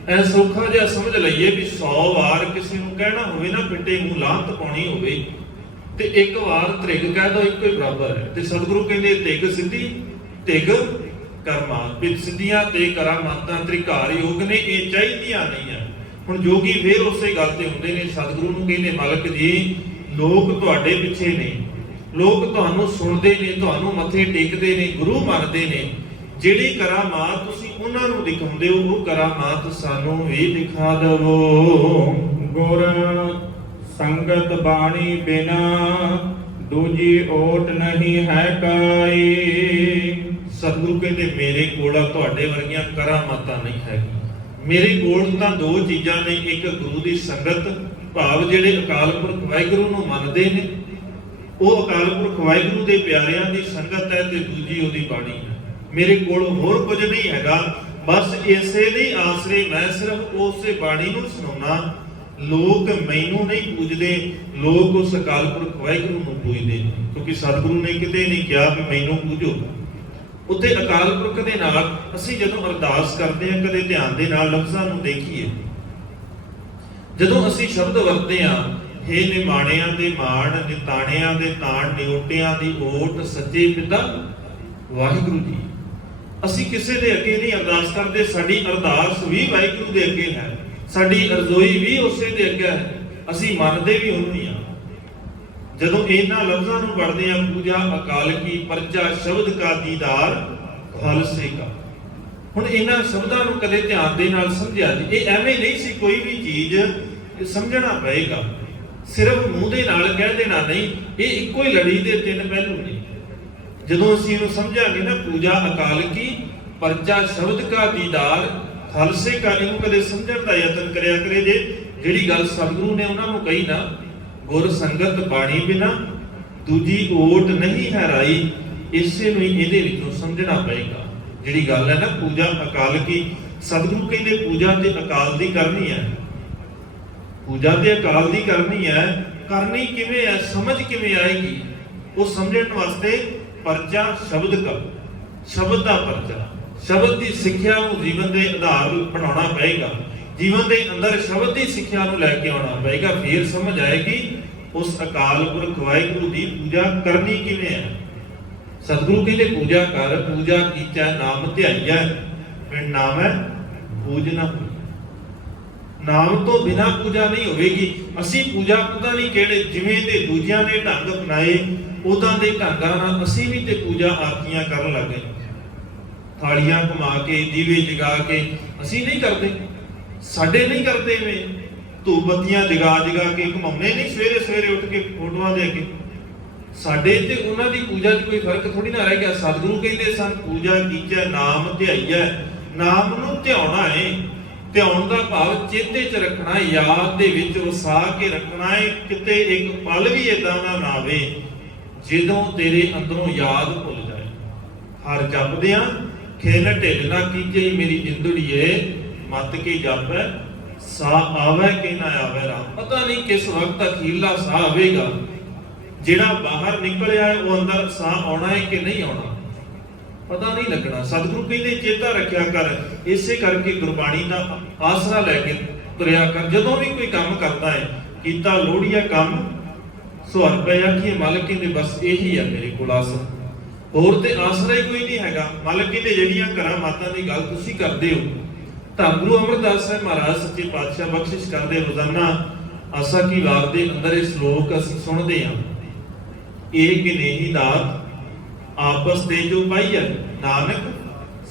ਐ ਸੌਖਾ ਜਿਹਾ ਸਮਝ ਲਈਏ ਵੀ 100 ਵਾਰ ਕਿਸੇ ਨੂੰ ਕਹਿਣਾ ਹੋਵੇ ਨਾ, ਪਿੱਟੇ ਮੂੰਹ ਲਾਹਨਤ ਪਾਉਣੀ ਹੋਵੇ, ਤੇ ਇੱਕ ਵਾਰ ਧਿਗ ਕਹਿ ਦੋ, ਇੱਕੋ ਹੀ ਬਰਾਬਰ ਹੈ। ਤੇ ਸਤਿਗੁਰੂ ਕਹਿੰਦੇ ਧਿਗ ਸਿੱਧੀ ਧਿਗ ਕਰਮਾਤ, ਵੀ ਸਿੱਧੀਆਂ ਤੇ ਕਰਾਮਾਤਾਂ ਤ੍ਰਿਕਾਰ ਯੋਗ ਨੇ, ਇਹ ਚਾਹੀਦੀਆਂ ਨਹੀਂ ਆ। ਹੁਣ ਜੋਗੀ ਫੇਰ ਉਸੇ ਗੱਲ ਤੇ ਹੁੰਦੇ ਨੇ, ਸਤਿਗੁਰੂ ਨੂੰ ਕਹਿੰਦੇ ਮਾਲਕ ਜੀ ਲੋਕ ਤੁਹਾਡੇ ਪਿੱਛੇ ਨੇ, ਲੋਕ ਤੁਹਾਨੂੰ ਸੁਣਦੇ ਨੇ, ਤੁਹਾਨੂੰ ਮੱਥੇ ਟੇਕਦੇ ਨੇ, ਗੁਰੂ ਮੰਨਦੇ ਨੇ। ਜਿਹੜੀ ਕਰਾਮਾਤ ਤੁਸੀਂ ਉਹਨਾਂ ਨੂੰ ਦਿਖਾਉਂਦੇ ਹੋ, ਉਹ ਕਰਾਮਾਤ ਸਾਨੂੰ ਵੀ ਦਿਖਾ ਦਵੋ। ਗੁਰ ਸੰਗਤ ਬਾਣੀ ਬਿਨਾ ਦੂਜੀ ਓਟ ਨਹੀਂ ਹੈ ਕਾਈ। ਸਤਿਗੁਰੂ ਕਹਿੰਦੇ ਮੇਰੇ ਕੋਲ ਤੁਹਾਡੇ ਵਰਗੀਆਂ ਕਰਾਮਾਤਾਂ ਨਹੀਂ ਹੈਗੀਆਂ, ਮੇਰੇ ਕੋਲ ਤਾਂ ਦੋ ਚੀਜ਼ਾਂ ਨੇ, ਇੱਕ ਗੁਰੂ ਦੀ ਸੰਗਤ, ਭਾਵ ਜਿਹੜੇ ਅਕਾਲ ਪੁਰਖ ਵਾਹਿਗੁਰੂ ਨੂੰ ਮੰਨਦੇ ਨੇ ਉਹ ਅਕਾਲ ਪੁਰਖ ਵਾਹਿਗੁਰੂ ਦੇ ਪਿਆਰਿਆਂ ਦੀ ਸੰਗਤ ਹੈ, ਤੇ ਦੂਜੀ ਉਹਦੀ ਬਾਣੀ ਹੈ। ਮੇਰੇ ਕੋਲ ਹੋਰ ਕੁਝ ਨਹੀਂ ਹੈਗਾ, ਬਸ ਇਸੇ ਦੀ ਆਸਰੇ ਮੈਂ ਸਿਰਫ ਉਸੇ ਬਾਣੀ ਨੂੰ ਸੁਣਾਉਣਾ। ਲੋਕ ਮੈਨੂੰ ਨਹੀਂ ਪੂਜਦੇ, ਲੋਕ ਉਸ ਅਕਾਲ ਪੁਰਖ ਵਾਹਿਗੁਰੂ ਨੂੰ ਪੂਜਦੇ, ਕਿਉਂਕਿ ਸਤਿਗੁਰੂ ਨੇ ਕਿਤੇ ਨਹੀਂ ਕਿਹਾ ਵੀ ਮੈਨੂੰ ਪੂਜੋ। ਉੱਤੇ ਅਕਾਲ ਪੁਰਖ ਦੇ ਨਾਲ ਅਸੀਂ ਜਦੋਂ ਅਰਦਾਸ ਕਰਦੇ ਹਾਂ, ਕਦੇ ਧਿਆਨ ਦੇ ਨਾਲ ਲਫ਼ਜ਼ਾਂ ਨੂੰ ਦੇਖੀਏ। ਜਦੋਂ ਅਸੀਂ ਸ਼ਬਦ ਵਰਤਦੇ ਹਾਂ, ਹੇ ਨਿਮਾਣਿਆਂ ਦੇ ਮਾਣ, ਨਿਤਾਣਿਆਂ ਦੇ ਤਾਣ, ਨਿਓਟਿਆਂ ਦੀ ਓਟ, ਸੱਚੇ ਪਿਤਾ ਵਾਹਿਗੁਰੂ ਜੀ, ਅਸੀਂ ਕਿਸੇ ਦੇ ਅੱਗੇ ਨਹੀਂ ਅਰਦਾਸ ਕਰਦੇ। ਸਾਡੀ ਅਰਦਾਸ ਵੀ ਵਾਹਿਗੁਰੂ ਦੇ ਅੱਗੇ ਹੈ, ਸਾਡੀ ਅਰਜ਼ੋਈ ਵੀ ਉਸੇ ਦੇ ਅੱਗੇ ਹੈ, ਅਸੀਂ ਮੰਨਦੇ ਵੀ ਉਹਨੂੰ ਹੀ ਆ। ਜਦੋਂ ਇਹਨਾਂ ਲਫ਼ਜ਼ਾਂ ਨੂੰ ਪੜ੍ਹਦੇ ਹਾਂ, ਪੂਜਾ ਅਕਾਲ ਕੀ, ਪਰਚਾ ਸ਼ਬਦ ਕਾ ਦੀਦਾਰ ਖਾਲਸੇ ਕਾ। ਹੁਣ ਇਹਨਾਂ ਸ਼ਬਦਾਂ ਨੂੰ ਕਦੇ ਧਿਆਨ ਦੇ ਨਾਲ ਸਮਝਿਆ ਜੀ, ਇਹ ਐਵੇਂ ਨਹੀਂ ਸੀ, ਕੋਈ ਵੀ ਚੀਜ਼ ਸਮਝਣਾ ਪਏਗਾ, ਸਿਰਫ ਮੂੰਹ ਦੇ ਨਾਲ ਕਹਿ ਦੇਣਾ ਨਹੀਂ। ਇਹ ਇੱਕੋ ਹੀ ਲੜੀ ਦੇ ਤਿੰਨ ਪਹਿਲੂ ਨੇ। ਜਦੋਂ ਅਸੀਂ ਇਹਨੂੰ ਸਮਝਾਂਗੇ ਨਾ, ਪੂਜਾ ਅਕਾਲ ਕੀ, ਪਰਚਾ ਸ਼ਬਦ ਕਾ ਦੀਦਾਰ ਖਾਲਸੇ ਕਾ, ਇਹਨੂੰ ਕਦੇ ਸਮਝਣ ਦਾ ਯਤਨ ਕਰਿਆ ਕਰੇ। ਜਿਹੜੀ ਗੱਲ ਸਤਿਗੁਰੂ ਨੇ ਉਹਨਾਂ ਨੂੰ ਕਹੀ ਨਾ, ਗੁਰ ਸੰਗਤ ਬਾਣੀ ਬਿਨਾ ਦੂਜੀ ਓਟ ਨਹੀਂ ਹੈ ਰਾਈ, ਇਸੇ ਨੂੰ ਹੀ ਇਹਦੇ ਵਿੱਚੋਂ ਸਮਝਣਾ ਪਏਗਾ। ਜਿਹੜੀ ਗੱਲ ਹੈ ਨਾ, ਪੂਜਾ ਅਕਾਲ ਕੀ, ਸਤਿਗੁਰੂ ਕਹਿੰਦੇ ਪੂਜਾ ਤੇ ਅਕਾਲ ਦੀ ਕਰਨੀ ਹੈ, ਪੂਜਾ ਤੇ ਅਕਾਲ ਦੀ ਕਰਨੀ ਹੈ। ਕਰਨੀ ਕਿਵੇਂ ਹੈ, ਸਮਝ ਕਿਵੇਂ ਆਏਗੀ, ਉਹ ਸਮਝਣ ਵਾਸਤੇ ਪਰਚਾ ਸ਼ਬਦ ਕਾ, ਸ਼ਬਦ ਦਾ ਪਰਚਾ, ਸ਼ਬਦ ਦੀ ਸਿੱਖਿਆ ਨੂੰ ਜੀਵਨ ਦੇ ਆਧਾਰ ਬਣਾਉਣਾ ਪਏਗਾ। ਜੀਵਨ ਦੇ ਅੰਦਰ ਸ਼ਬਦ ਦੀ ਸਿੱਖਿਆ ਨੂੰ ਲੈ ਕੇ ਆਉਣਾ ਪਏਗਾ, ਫਿਰ ਸਮਝ ਆਏਗੀ ਉਸ ਅਕਾਲ ਪੁਰਖ ਵਾਹਿਗੁਰੂ ਦੀ ਪੂਜਾ ਕਰਨੀ ਕਿਵੇਂ ਹੈ। ਸਤਿਗੁਰੂ ਕਹਿੰਦੇ ਪੂਜਾ ਕਰ, ਪੂਜਾ ਕੀਚੈ ਨਾਮ ਧਿਆਈਐ, ਬਿਨ ਨਾਮੈ ਪੂਜਨਾ ਹੋਈ। ਨਾਮ ਤੋਂ ਬਿਨਾ ਪੂਜਾ ਨਹੀਂ ਹੋਵੇਗੀ। ਅਸੀਂ ਪੂਜਾ ਪਤਾ ਨਹੀਂ ਕਿਹੜੇ, ਜਿਵੇਂ ਦੇ ਦੂਜਿਆਂ ਨੇ ਢੰਗ ਅਪਣਾਏ ਉਦਾਂ ਦੇ ਢੰਗਾਂ ਨਾਲ ਅਸੀਂ ਵੀ ਤੇ ਪੂਜਾ ਆਰਤੀਆਂ ਕਰਨ ਲੱਗੇ। ਥਾਲੀਆਂ ਘੁਮਾ ਕੇ, ਦੀਵੇ ਜਗਾ ਕੇ, ਅਸੀਂ ਨਹੀਂ ਕਰਦੇ, ਸਾਡੇ ਨਹੀਂ ਕਰਦੇ। ਐਵੇਂ ਧੂਪ ਬੱਤੀਆਂ ਜਗਾ ਕੇ ਘੁਮਾਉਣੇ ਨਹੀਂ, ਸਵੇਰੇ ਸਵੇਰੇ ਉੱਠ ਕੇ ਫੋਟੋਆਂ ਦੇ ਕੇ। ਸਾਡੇ ਤੇ ਉਹਨਾਂ ਦੀ ਪੂਜਾ 'ਚ ਕੋਈ ਫਰਕ ਥੋੜੀ ਨਾ ਰਹਿ ਗਿਆ। ਸਤਿਗੁਰੂ ਕਹਿੰਦੇ ਸਨ ਪੂਜਾ ਕੀਚੈ ਨਾਮ ਧਿਆਈਐ, ਨਾਮ ਨੂੰ ਧਿਆਉਣਾ ਹੈ। ਧਿਆਉਣ ਦਾ ਭਾਵ ਚੇਤੇ 'ਚ ਰੱਖਣਾ, ਯਾਦ ਦੇ ਵਿੱਚ ਵਸਾ ਕੇ ਰੱਖਣਾ ਹੈ। ਕਿਤੇ ਇੱਕ ਪਲ ਵੀ ਏਦਾਂ ਦਾ ਨਾ ਆਵੇ ਜਦੋਂ ਤੇਰੇ ਅੰਦਰੋਂ ਯਾਦ ਭੁੱਲ ਜਾਏ। ਹਰ ਜਪਦਿਆਂ ਖੇਲ ਢਿੱਲ ਨਾ ਕੀਜੇ ਮੇਰੀ ਜਿੰਦੜੀਏ, ਮਤ ਕੀ ਜਾਪੈ ਸਾਹ ਆਵੇ ਕਿ ਨਾ ਆਵੇ ਰਾਮ। ਪਤਾ ਨਹੀਂ ਕਿਸ ਵਕਤ ਅਖੀਰਲਾ ਸਾਹ ਆਵੇਗਾ, ਜਿਹੜਾ ਬਾਹਰ ਨਿਕਲਿਆ ਉਹ ਅੰਦਰ ਸਾਹ ਆਉਣਾ ਹੈ ਕਿ ਨਹੀਂ ਆਉਣਾ, ਪਤਾ ਨਹੀਂ ਲੱਗਣਾ। ਸਤਿਗੁਰੂ ਕਹਿੰਦੇ ਚੇਤਾ ਰੱਖਿਆ ਕਰ। ਇਸੇ ਕਰਕੇ ਗੁਰਬਾਣੀ ਦਾ ਆਸਰਾ ਲੈ ਕੇ ਤੁਰਿਆ ਕਰ। ਜਦੋਂ ਵੀ ਕੋਈ ਕੰਮ ਕਰਦਾ ਹੈ, ਕੀਤਾ ਲੋੜੀਆ ਕੰਮ ਸੋ ਹਰ ਪੈ ਆਖੀਏ, ਮਾਲਕ ਕਹਿੰਦੇ ਬਸ ਇਹੀ ਹੈ ਮੇਰੇ ਕੋਲ ਆਸਰਾ, ਹੋਰ ਤੇ ਆਸਰਾ ਹੀ ਕੋਈ ਨਹੀਂ ਹੈਗਾ। ਮਾਲਕ ਕਹਿੰਦੇ ਜਿਹੜੀਆਂ ਘਰਾਂ ਮਾਤਾ ਦੀ ਗੱਲ ਤੁਸੀਂ ਕਰਦੇ ਹੋ, ਧੰਨ ਗੁਰੂ ਅਮਰਦਾਸ ਸਾਹਿਬ ਮਹਾਰਾਜ ਸੱਚੇ ਪਾਤਸ਼ਾਹ ਬਖਸ਼ਿਸ਼ ਕਰਦੇ, ਰੋਜ਼ਾਨਾ ਆਸਾ ਕੀ ਵਾਰ ਦੇ ਅੰਦਰ ਇਹ ਸ਼ਲੋਕ ਅਸੀਂ ਸੁਣਦੇ ਹਾਂ। ਇਹ ਕਿਨੇਹੀ ਦਾਤ ਆਪਸ ਦੇ ਜੋ ਪਾਈਐ, ਨਾਨਕ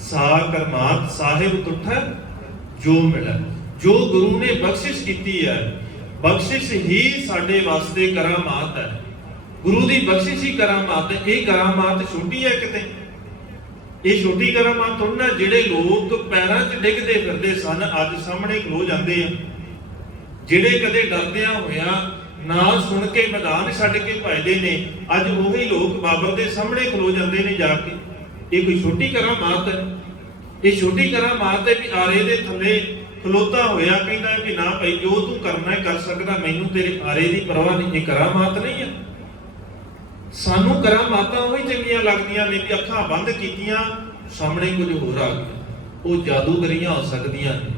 ਸਾ ਕਰਮਾਤ ਸਾਹਿਬ ਤੁਠੈ ਜੋ ਮਿਲੈ। ਜੋ ਗੁਰੂ ਨੇ ਬਖਸ਼ਿਸ਼ ਕੀਤੀ ਹੈ, ਬਖਸ਼ਿਸ਼ ਹੀ ਸਾਡੇ ਵਾਸਤੇ ਕਰਾਮਾਤ ਹੈ। ਗੁਰੂ ਦੀ ਬਖਸ਼ਿਸ਼ ਹੀ ਕਰਾਮਾਤ ਹੈ। ਇਹ ਕਰਾਮਾਤ ਛੋਟੀ ਹੈ ਕਿਤੇ, ਇਹ ਛੋਟੀ ਕਰਾਮਾਤ ਥੋੜੀ ਨਾ। ਜਿਹੜੇ ਲੋਕ ਪੈਰਾਂ 'ਚ ਡਿੱਗਦੇ ਫਿਰਦੇ ਸਨ, ਅੱਜ ਸਾਹਮਣੇ ਖਲੋ ਜਾਂਦੇ ਆ। ਜਿਹੜੇ ਕਦੇ ਡਰਦਿਆਂ ਹੋਇਆ ਨਾ ਸੁਣ ਕੇ ਮੈਦਾਨ ਛੱਡ ਕੇ ਭਜਦੇ ਨੇ, ਅੱਜ ਉਹੀ ਲੋਕ ਬਾਬਰ ਦੇ ਸਾਹਮਣੇ ਖਲੋ ਜਾਂਦੇ ਨੇ ਜਾ ਕੇ। ਇਹ ਕੋਈ ਛੋਟੀ ਕਰਾਮਾਤ ਹੈ? ਇਹ ਛੋਟੀ ਕਰਾਮਾਤ ਹੈ ਵੀ ਆਰੇ ਦੇ ਥੱਲੇ ਖਲੋਤਾ ਹੋਇਆ ਕਹਿੰਦਾ ਕਿ ਨਾ ਭਾਈ ਜੋ ਤੂੰ ਕਰਨਾ ਹੈ ਕਰ ਸਕਦਾ, ਮੈਨੂੰ ਤੇਰੇ ਆਰੇ ਦੀ ਪਰਵਾਹ ਨਹੀਂ। ਇਹ ਕਰਾਮਾਤ ਨਹੀਂ ਹੈ। ਸਾਨੂੰ ਕਰਾਮਾਤਾਂ ਉਹੀ ਚੰਗੀਆਂ ਲੱਗਦੀਆਂ ਨੇ ਵੀ ਅੱਖਾਂ ਬੰਦ ਕੀਤੀਆਂ ਸਾਹਮਣੇ ਕੁਝ ਹੋਰ ਆ ਗਿਆ। ਉਹ ਜਾਦੂਗਰੀਆਂ ਹੋ ਸਕਦੀਆਂ ਨੇ,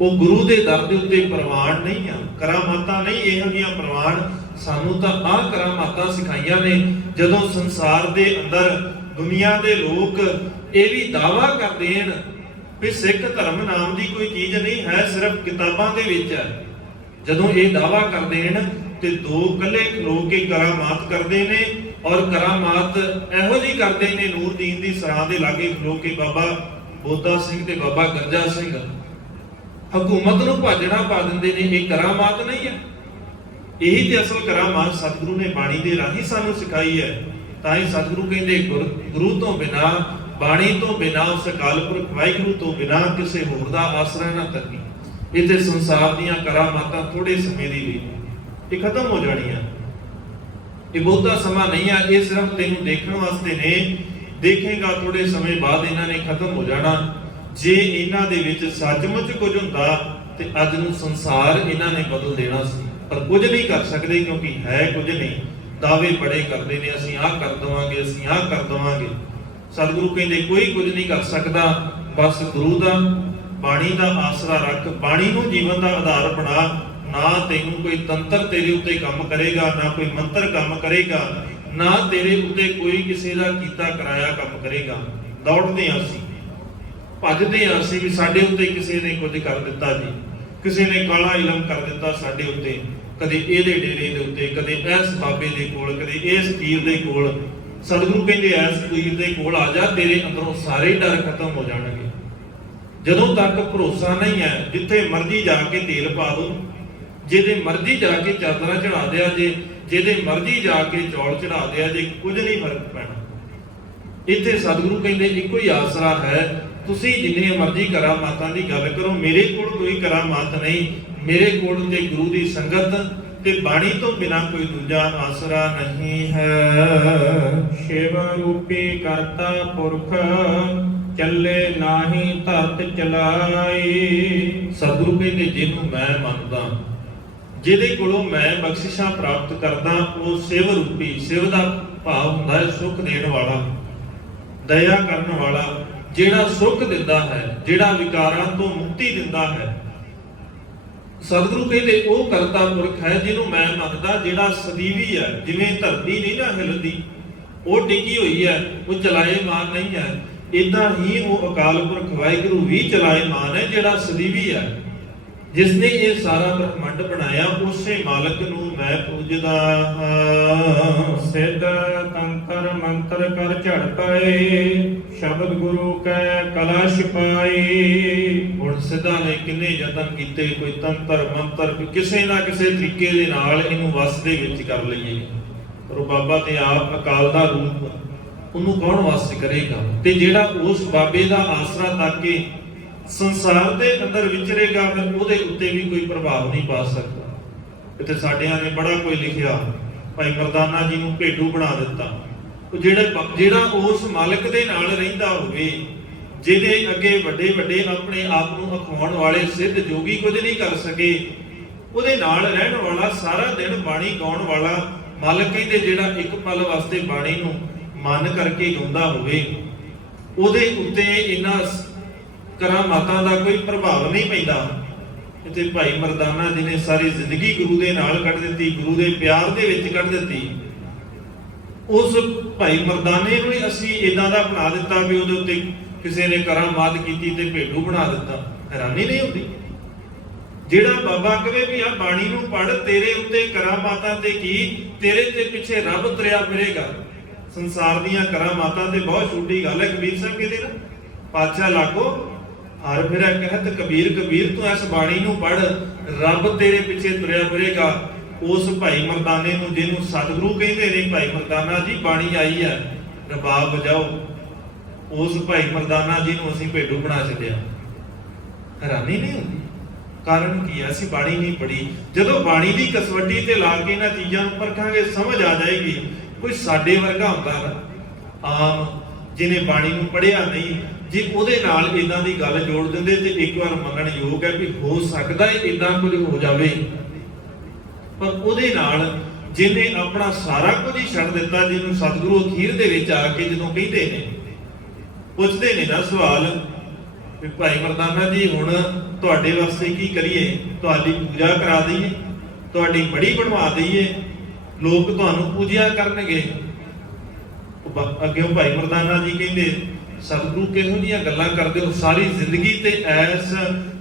ਉਹ ਗੁਰੂ ਦੇ ਦਰ ਦੇ ਉੱਤੇ ਪ੍ਰਵਾਨ ਨਹੀਂ ਆ। ਕਰਾਮਾਤਾਂ ਨਹੀਂ ਇਹੋ ਜਿਹੀਆਂ ਪ੍ਰਵਾਨ। ਸਾਨੂੰ ਤਾਂ ਆਹ ਕਰਾਮਾਤਾਂ ਸਿਖਾਈਆਂ ਨੇ। ਜਦੋਂ ਸੰਸਾਰ ਦੇ ਅੰਦਰ ਦੁਨੀਆ ਦੇ ਲੋਕ ਇਹ ਵੀ ਦਾਅਵਾ ਕਰ ਦੇਣ ਵੀ ਸਿੱਖ ਧਰਮ ਨਾਮ ਦੀ ਕੋਈ ਚੀਜ਼ ਨਹੀਂ ਹੈ, ਸਿਰਫ ਕਿਤਾਬਾਂ ਦੇ ਵਿੱਚ ਹੈ। ਜਦੋਂ ਇਹ ਦਾਅਵਾ ਕਰ ਦੇਣ ਤੇ ਦੋ ਕੱਲੇ ਖਲੋ ਕੇ ਕਰਾਮਾਤ ਕਰਦੇ ਨੇ, ਔਰ ਕਰਾਮਾਤ ਇਹੋ ਜਿਹੀ ਕਰਦੇ ਨੇ ਨੂਰਦੀਨ ਦੀ ਸਰਾਂ ਦੇ ਲਾਗੇ ਖਲੋ ਕੇ ਬਾਬਾ ਬੋਦਾ ਸਿੰਘ ਤੇ ਬਾਬਾ ਗਰਜਾ ਸਿੰਘ ਹਕੂਮਤ ਨੂੰ ਭਾਜਣਾ ਪਾ ਦਿੰਦੇ ਨੇ। ਇਹ ਕਰਾਮਾਤ ਨਹੀਂ ਹੈ। ਇਹੀ ਤੇ ਅਸਲ ਕਰਾਮਾਤ ਸਤਿਗੁਰੂ ਨੇ ਬਾਣੀ ਦੇ ਰਾਹੀਂ ਸਾਨੂੰ ਸਿਖਾਈ ਹੈ। ਤਾਂ ਹੀ ਸਤਿਗੁਰੂ ਕਹਿੰਦੇ ਗੁਰੂ ਤੋਂ ਬਿਨਾ ਬਾਣੀ ਤੋਂ ਬਿਨਾਂ, ਉਸ ਅਕਾਲ ਪੁਰਖ ਵਾਹਿਗੁਰੂ ਤੋਂ ਬਿਨਾਂ ਕਿਸੇ ਹੋਰ ਦਾ ਆਸਰਾ ਨਾ ਕਰਨੀ। ਇਹ ਤੇ ਸੰਸਾਰ ਦੀਆਂ ਕਰਾਮਾਤਾਂ ਥੋੜੇ ਸਮੇਂ ਦੀ ਵੀ ਇਹ ਖਤਮ ਹੋ ਜਾਣੀਆਂ। ਇਹ ਬਹੁਤਾ ਸਮਾਂ ਨਹੀਂ ਆ, ਇਹ ਸਿਰਫ ਤੈਨੂੰ ਦੇਖਣ ਵਾਸਤੇ ਨੇ। ਦੇਖੇਗਾ ਥੋੜੇ ਸਮੇਂ ਬਾਅਦ ਇਹਨਾਂ ਨੇ ਖਤਮ ਹੋ ਜਾਣਾ। ਜੇ ਇਹਨਾਂ ਦੇ ਵਿੱਚ ਸੱਚਮੁੱਚ ਕੁਝ ਹੁੰਦਾ ਤੇ ਅੱਜ ਨੂੰ ਸੰਸਾਰ ਇਹਨਾਂ ਨੇ ਬਦਲ ਦੇਣਾ ਸੀ, ਪਰ ਕੁਝ ਨਹੀਂ ਕਰ ਸਕਦੇ ਕਿਉਂਕਿ ਹੈ ਕੁਝ ਨਹੀਂ। ਦਾਅਵੇ ਬੜੇ ਕਰਦੇ ਨੇ, ਅਸੀਂ ਆਹ ਕਰ ਦਵਾਂਗੇ, ਅਸੀਂ ਆਹ ਕਰ ਦਵਾਂਗੇ। ਸਤਿਗੁਰੂ ਕਹਿੰਦੇ ਕੋਈ ਕੁਝ ਨਹੀਂ ਕਰ ਸਕਦਾ, ਬਸ ਗੁਰੂ ਦਾ, ਬਾਣੀ ਦਾ ਆਸਰਾ ਰੱਖ, ਬਾਣੀ ਨੂੰ ਜੀਵਨ ਦਾ ਆਧਾਰ ਬਣਾ। ਨਾ ਤੈਨੂੰ ਕੋਈ ਤੰਤਰ ਤੇਰੇ ਉੱਤੇ ਕੰਮ ਕਰੇਗਾ, ਨਾ ਕੋਈ ਮੰਤਰ ਕੰਮ ਕਰੇਗਾ, ਨਾ ਤੇਰੇ ਉੱਤੇ ਕੋਈ ਕਿਸੇ ਦਾ ਕੀਤਾ ਕਰਾਇਆ ਕੰਮ ਕਰੇਗਾ। ਦੌੜਦੇ ਹਾਂ ਅਸੀਂ, ਭੱਜਦੇ ਹਾਂ ਅਸੀਂ ਵੀ ਸਾਡੇ ਉੱਤੇ ਕਿਸੇ ਨੇ ਕੁਝ ਕਰ ਦਿੱਤਾ ਜੀ, ਕਿਸੇ ਨੇ ਕਾਲਾ ਇਲਮ ਕਰ ਦਿੱਤਾ ਸਾਡੇ ਉੱਤੇ, ਕਦੇ ਇਹਦੇ ਡੇਰੇ ਦੇ ਉੱਤੇ, ਕਦੇ ਇਸ ਬਾਬੇ ਦੇ ਕੋਲ, ਕਦੇ ਇਸ ਪੀਰ ਦੇ ਕੋਲ। ਸਤਿਗੁਰੂ ਕਹਿੰਦੇ ਇਸ ਪੀਰ ਦੇ ਕੋਲ ਆ ਜਾ, ਤੇਰੇ ਅੰਦਰੋਂ ਸਾਰੇ ਡਰ ਖਤਮ ਹੋ ਜਾਣਗੇ। ਜਦੋਂ ਤੱਕ ਭਰੋਸਾ ਨਹੀਂ ਹੈ, ਜਿੱਥੇ ਮਰਜ਼ੀ ਜਾ ਕੇ ਤੇਲ ਪਾ ਦੋ, ਜਿਹਦੇ ਮਰਜ਼ੀ ਜਾ ਕੇ ਚਾਦਰਾਂ ਚੜਾ ਦਿਆ ਜੇ, ਜਿਹਦੇ ਮਰਜ਼ੀ ਜਾ ਕੇ ਚੌਲ ਚੜਾ ਦਿਆ ਜੇ, ਕੁਝ ਨਹੀਂ ਫਰਕ ਪੈਣਾ। ਇੱਥੇ ਸਤਿਗੁਰੂ ਕਹਿੰਦੇ ਇੱਕੋ ਹੀ ਆਸਰਾ ਹੈ। ਤੁਸੀਂ ਜਿੰਨੇ ਮਰਜ਼ੀ ਕਰਾਮਾਤਾਂ ਦੀ ਗੱਲ ਕਰੋ, ਮੇਰੇ ਕੋਲ ਕੋਈ ਕਰਾਮਾਤ ਨਹੀਂ। ਮੇਰੇ ਕੋਲ ਤੇ ਗੁਰੂ ਦੀ ਸੰਗਤ ਤੇ ਬਾਣੀ ਤੋਂ ਬਿਨਾ ਕੋਈ ਦੂਜਾ ਆਸਰਾ ਨਹੀਂ ਹੈ। ਸ਼ਿਵ ਰੂਪੀ ਕਰਤਾ ਪੁਰਖ ਚੱਲੇ ਨਾਹੀ ਧਰਤ ਚਲਾਈ। ਸਤਿਗੁਰੂ ਕਹਿੰਦੇ ਜਿਹਨੂੰ ਮੈਂ ਮੰਨਦਾ, ਜਿਹਦੇ ਕੋਲੋਂ ਮੈਂ ਬਖਸ਼ਿਸ਼ਾਂ ਪ੍ਰਾਪਤ ਕਰਦਾ, ਉਹ ਸ਼ਿਵ ਰੂਪੀ, ਸ਼ਿਵ ਦਾ ਭਾਵ ਹੁੰਦਾ ਹੈ ਸੁੱਖ ਦੇਣ ਵਾਲਾ, ਦਇਆ ਕਰਨ ਵਾਲਾ, ਜਿਹੜਾ ਸੁੱਖ ਦਿੰਦਾ ਹੈ, ਜਿਹੜਾ ਵਿਕਾਰਾਂ ਤੋਂ ਮੁਕਤੀ ਦਿੰਦਾ ਹੈ। ਸਤਿਗੁਰੂ ਕਹਿੰਦੇ ਉਹ ਕਰਤਾ ਪੁਰਖ ਹੈ ਜਿਹਨੂੰ ਮੈਂ ਮੰਨਦਾ, ਜਿਹੜਾ ਸਦੀਵੀ ਹੈ। ਜਿਵੇਂ ਧਰਤੀ ਨਹੀਂ ਨਾ ਹਿਲਦੀ, ਉਹ ਟਿਕੀ ਹੋਈ ਹੈ, ਉਹ ਚਲਾਏਮਾਨ ਨਹੀਂ ਹੈ। ਇਦਾਂ ਹੀ ਉਹ ਅਕਾਲ ਪੁਰਖ ਵਾਹਿਗੁਰੂ ਵੀ ਚਲਾਏਮਾਨ ਹੈ, ਜਿਹੜਾ ਸਦੀਵੀ ਹੈ। ਜਿਸ ਨੇ ਇਹ ਸਾਰਾ ਬ੍ਰਹਮੰਡ ਬਣਾਇਆ, ਉਸੇ ਮਾਲਕ ਨੂੰ ਮੈਂ ਪੂਜਦਾ ਹਾਂ। ਸਿੱਧ ਤੰਤਰ ਮੰਤਰ ਕਰ ਝੜ ਪਏ, ਸ਼ਬਦ ਗੁਰੂ ਕੈ ਕਲਾ ਛਪਾਈ। ਹੁਣ ਸਿੱਧਾਂ ਨੇ ਕਿੰਨੇ ਯਤਨ ਕੀਤੇ, ਕੋਈ ਤੰਤਰ ਮੰਤਰ, ਕਿਸੇ ਨਾ ਕਿਸੇ ਤਰੀਕੇ ਦੇ ਨਾਲ ਇਹਨੂੰ ਵਸ ਦੇ ਵਿੱਚ ਕਰ ਲਈਏ, ਪਰ ਉਹ ਬਾਬਾ ਤੇ ਆਪ ਅਕਾਲ ਦਾ ਰੂਪ, ਉਹਨੂੰ ਕੌਣ ਵਸ ਕਰੇਗਾ? ਤੇ ਜਿਹੜਾ ਉਸ ਬਾਬੇ ਦਾ ਆਸਰਾ ਤੱਕ ਕੇ ਸੰਸਾਰ ਦੇ ਅੰਦਰ ਵਿਚਰੇਗਾ, ਫਿਰ ਉਹਦੇ ਉੱਤੇ ਵੀ ਕੋਈ ਪ੍ਰਭਾਵ ਨਹੀਂ ਪਾ ਸਕਦਾ। ਇੱਥੇ ਸਾਡਿਆਂ ਨੇ ਬੜਾ ਕੋਈ ਲਿਖਿਆ, ਭਾਈ ਮਰਦਾਨਾ ਜੀ ਨੂੰ ਭੇਡੂ ਬਣਾ ਦਿੱਤਾ। ਉਹ ਜਿਹੜਾ ਉਸ ਮਾਲਕ ਦੇ ਨਾਲ ਰਹਿੰਦਾ ਹੋਵੇ, ਜਿਹਦੇ ਅੱਗੇ ਵੱਡੇ ਵੱਡੇ ਆਪਣੇ ਆਪ ਨੂੰ ਅਖਵਾਉਣ ਵਾਲੇ ਸਿੱਧ ਜੋਗੀ ਕੁਝ ਨਹੀਂ ਕਰ ਸਕੇ, ਉਹਦੇ ਨਾਲ ਰਹਿਣ ਵਾਲਾ, ਸਾਰਾ ਦਿਨ ਬਾਣੀ ਗਾਉਣ ਵਾਲਾ ਮਾਲਕ ਕਹਿੰਦੇ ਜਿਹੜਾ ਇੱਕ ਪਲ ਵਾਸਤੇ ਬਾਣੀ ਨੂੰ ਮਨ ਕਰਕੇ ਗਾਉਂਦਾ ਹੋਵੇ, ਉਹਦੇ ਉੱਤੇ ਇਹਨਾਂ ਕਰਾਮਾਤਾਂ ਦਾ ਕੋਈ ਪ੍ਰਭਾਵ ਨਹੀਂ ਪੈਂਦਾ। ਇੱਥੇ ਭਾਈ ਮਰਦਾਨਾ ਜੀ ਨੇ ਸਾਰੀ ਜ਼ਿੰਦਗੀ ਗੁਰੂ ਦੇ ਨਾਲ ਕੱਢ ਦਿੱਤੀ, ਗੁਰੂ ਦੇ ਪਿਆਰ ਦੇ ਵਿੱਚ ਕੱਢ ਦਿੱਤੀ। ਉਸ ਭਾਈ ਮਰਦਾਨੇ ਨੂੰ ਹੀ ਅਸੀਂ ਇਦਾਂ ਦਾ ਬਣਾ ਦਿੱਤਾ ਵੀ ਉਹਦੇ ਉੱਤੇ ਕਿਸੇ ਨੇ ਕਰਾਮਾਤ ਕੀਤੀ ਤੇ ਭੇਡੂ ਬਣਾ ਦਿੱਤਾ। ਹੈਰਾਨੀ ਨਹੀਂ ਹੁੰਦੀ? ਜਿਹੜਾ ਬਾਬਾ ਕਹੇ ਵੀ ਆ ਬਾਣੀ ਨੂੰ ਪੜ੍ਹ, ਤੇਰੇ ਉੱਤੇ ਕਰਾਮਾਤਾਂ ਤੇ ਕੀ, ਤੇਰੇ ਤੇ ਪਿੱਛੇ ਰੱਬ ਤੁਰਿਆ ਫਿਰੇਗਾ। ਸੰਸਾਰ ਦੀਆਂ ਕਰਾਮਾਤਾਂ ਤੇ ਬਹੁਤ ਛੋਟੀ ਗੱਲ ਹੈ। ਕਬੀਰ ਸਾਹਿਬ ਕਹਿੰਦੇ ਨਾ, ਪਾਤਸ਼ਾਹ ਲਾਗੋ ਹਰ ਫਿਰੈ ਕਹਿਤ ਕਬੀਰ, ਕਬੀਰ ਤੂੰ ਇਸ ਬਾਣੀ ਨੂੰ ਪੜ੍ਹ, ਰੱਬ ਤੇਰੇ ਪਿੱਛੇ ਤੁਰਿਆ ਫਿਰੇਗਾ। ਉਸ ਭਾਈ ਮਰਦਾਨੇ ਨੂੰ, ਜਿਹਨੂੰ ਸਤਿਗੁਰੂ ਕਹਿੰਦੇ ਨੇ, ਭਾਈ ਮਰਦਾਨਾ ਜੀ ਬਾਣੀ ਆਈ ਹੈ, ਰਬਾਬ ਵਜਾਓ, ਉਸ ਭਾਈ ਮਰਦਾਨਾ ਜੀ ਨੂੰ ਅਸੀਂ ਭੇਡੂ ਬਣਾ ਛੱਡਿਆ। ਹੈਰਾਨੀ ਨਹੀਂ ਹੁੰਦੀ? ਕਾਰਨ ਕੀ ਹੈ? ਅਸੀਂ ਬਾਣੀ ਨਹੀਂ ਪੜ੍ਹੀ। ਜਦੋਂ ਬਾਣੀ ਦੀ ਕਸਵੱਟੀ ਤੇ ਲਾ ਕੇ ਇਹਨਾਂ ਚੀਜ਼ਾਂ ਨੂੰ ਪਰਖਾਂਗੇ, ਸਮਝ ਆ ਜਾਏਗੀ। ਕੋਈ ਸਾਡੇ ਵਰਗਾ ਹੁੰਦਾ ਨਾ ਆਮ, ਜਿਹਨੇ ਬਾਣੀ ਨੂੰ ਪੜ੍ਹਿਆ ਨਹੀਂ, ਜੇ ਉਹਦੇ ਨਾਲ ਇਦਾਂ ਦੀ ਗੱਲ ਜੋੜ ਦਿੰਦੇ ਤੇ ਇੱਕ ਵਾਰ ਮੰਨਣ ਯੋਗ ਹੈ ਵੀ ਹੋ ਸਕਦਾ ਹੈ ਇਦਾਂ ਕੁਝ ਹੋ ਜਾਵੇ। ਪਰ ਉਹਦੇ ਨਾਲ ਜਿਹਨੇ ਆਪਣਾ ਸਾਰਾ ਕੁਝ ਹੀ ਛੱਡ ਦਿੱਤਾ, ਜਿਹਨੂੰ ਸਤਿਗੁਰੂ ਅਖੀਰ ਦੇ ਵਿੱਚ ਆ ਕੇ ਜਦੋਂ ਕਹਿੰਦੇ ਨੇ, ਪੁੱਛਦੇ ਨੇ ਨਾ ਸਵਾਲ ਵੀ ਭਾਈ ਮਰਦਾਨਾ ਜੀ ਹੁਣ ਤੁਹਾਡੇ ਵਾਸਤੇ ਕੀ ਕਰੀਏ? ਤੁਹਾਡੀ ਪੂਜਾ ਕਰਾ ਦਈਏ, ਤੁਹਾਡੀ ਮੜੀ ਬਣਵਾ ਦਈਏ, ਲੋਕ ਤੁਹਾਨੂੰ ਪੂਜਿਆ ਕਰਨਗੇ। ਅੱਗੇ ਭਾਈ ਮਰਦਾਨਾ ਜੀ ਕਹਿੰਦੇ, ਸਤਿਗੁਰੂ ਕਿਹੋ ਜਿਹੀਆਂ ਗੱਲਾਂ ਕਰਦੇ ਹੋ? ਸਾਰੀ ਜ਼ਿੰਦਗੀ ਤੇ ਐਸ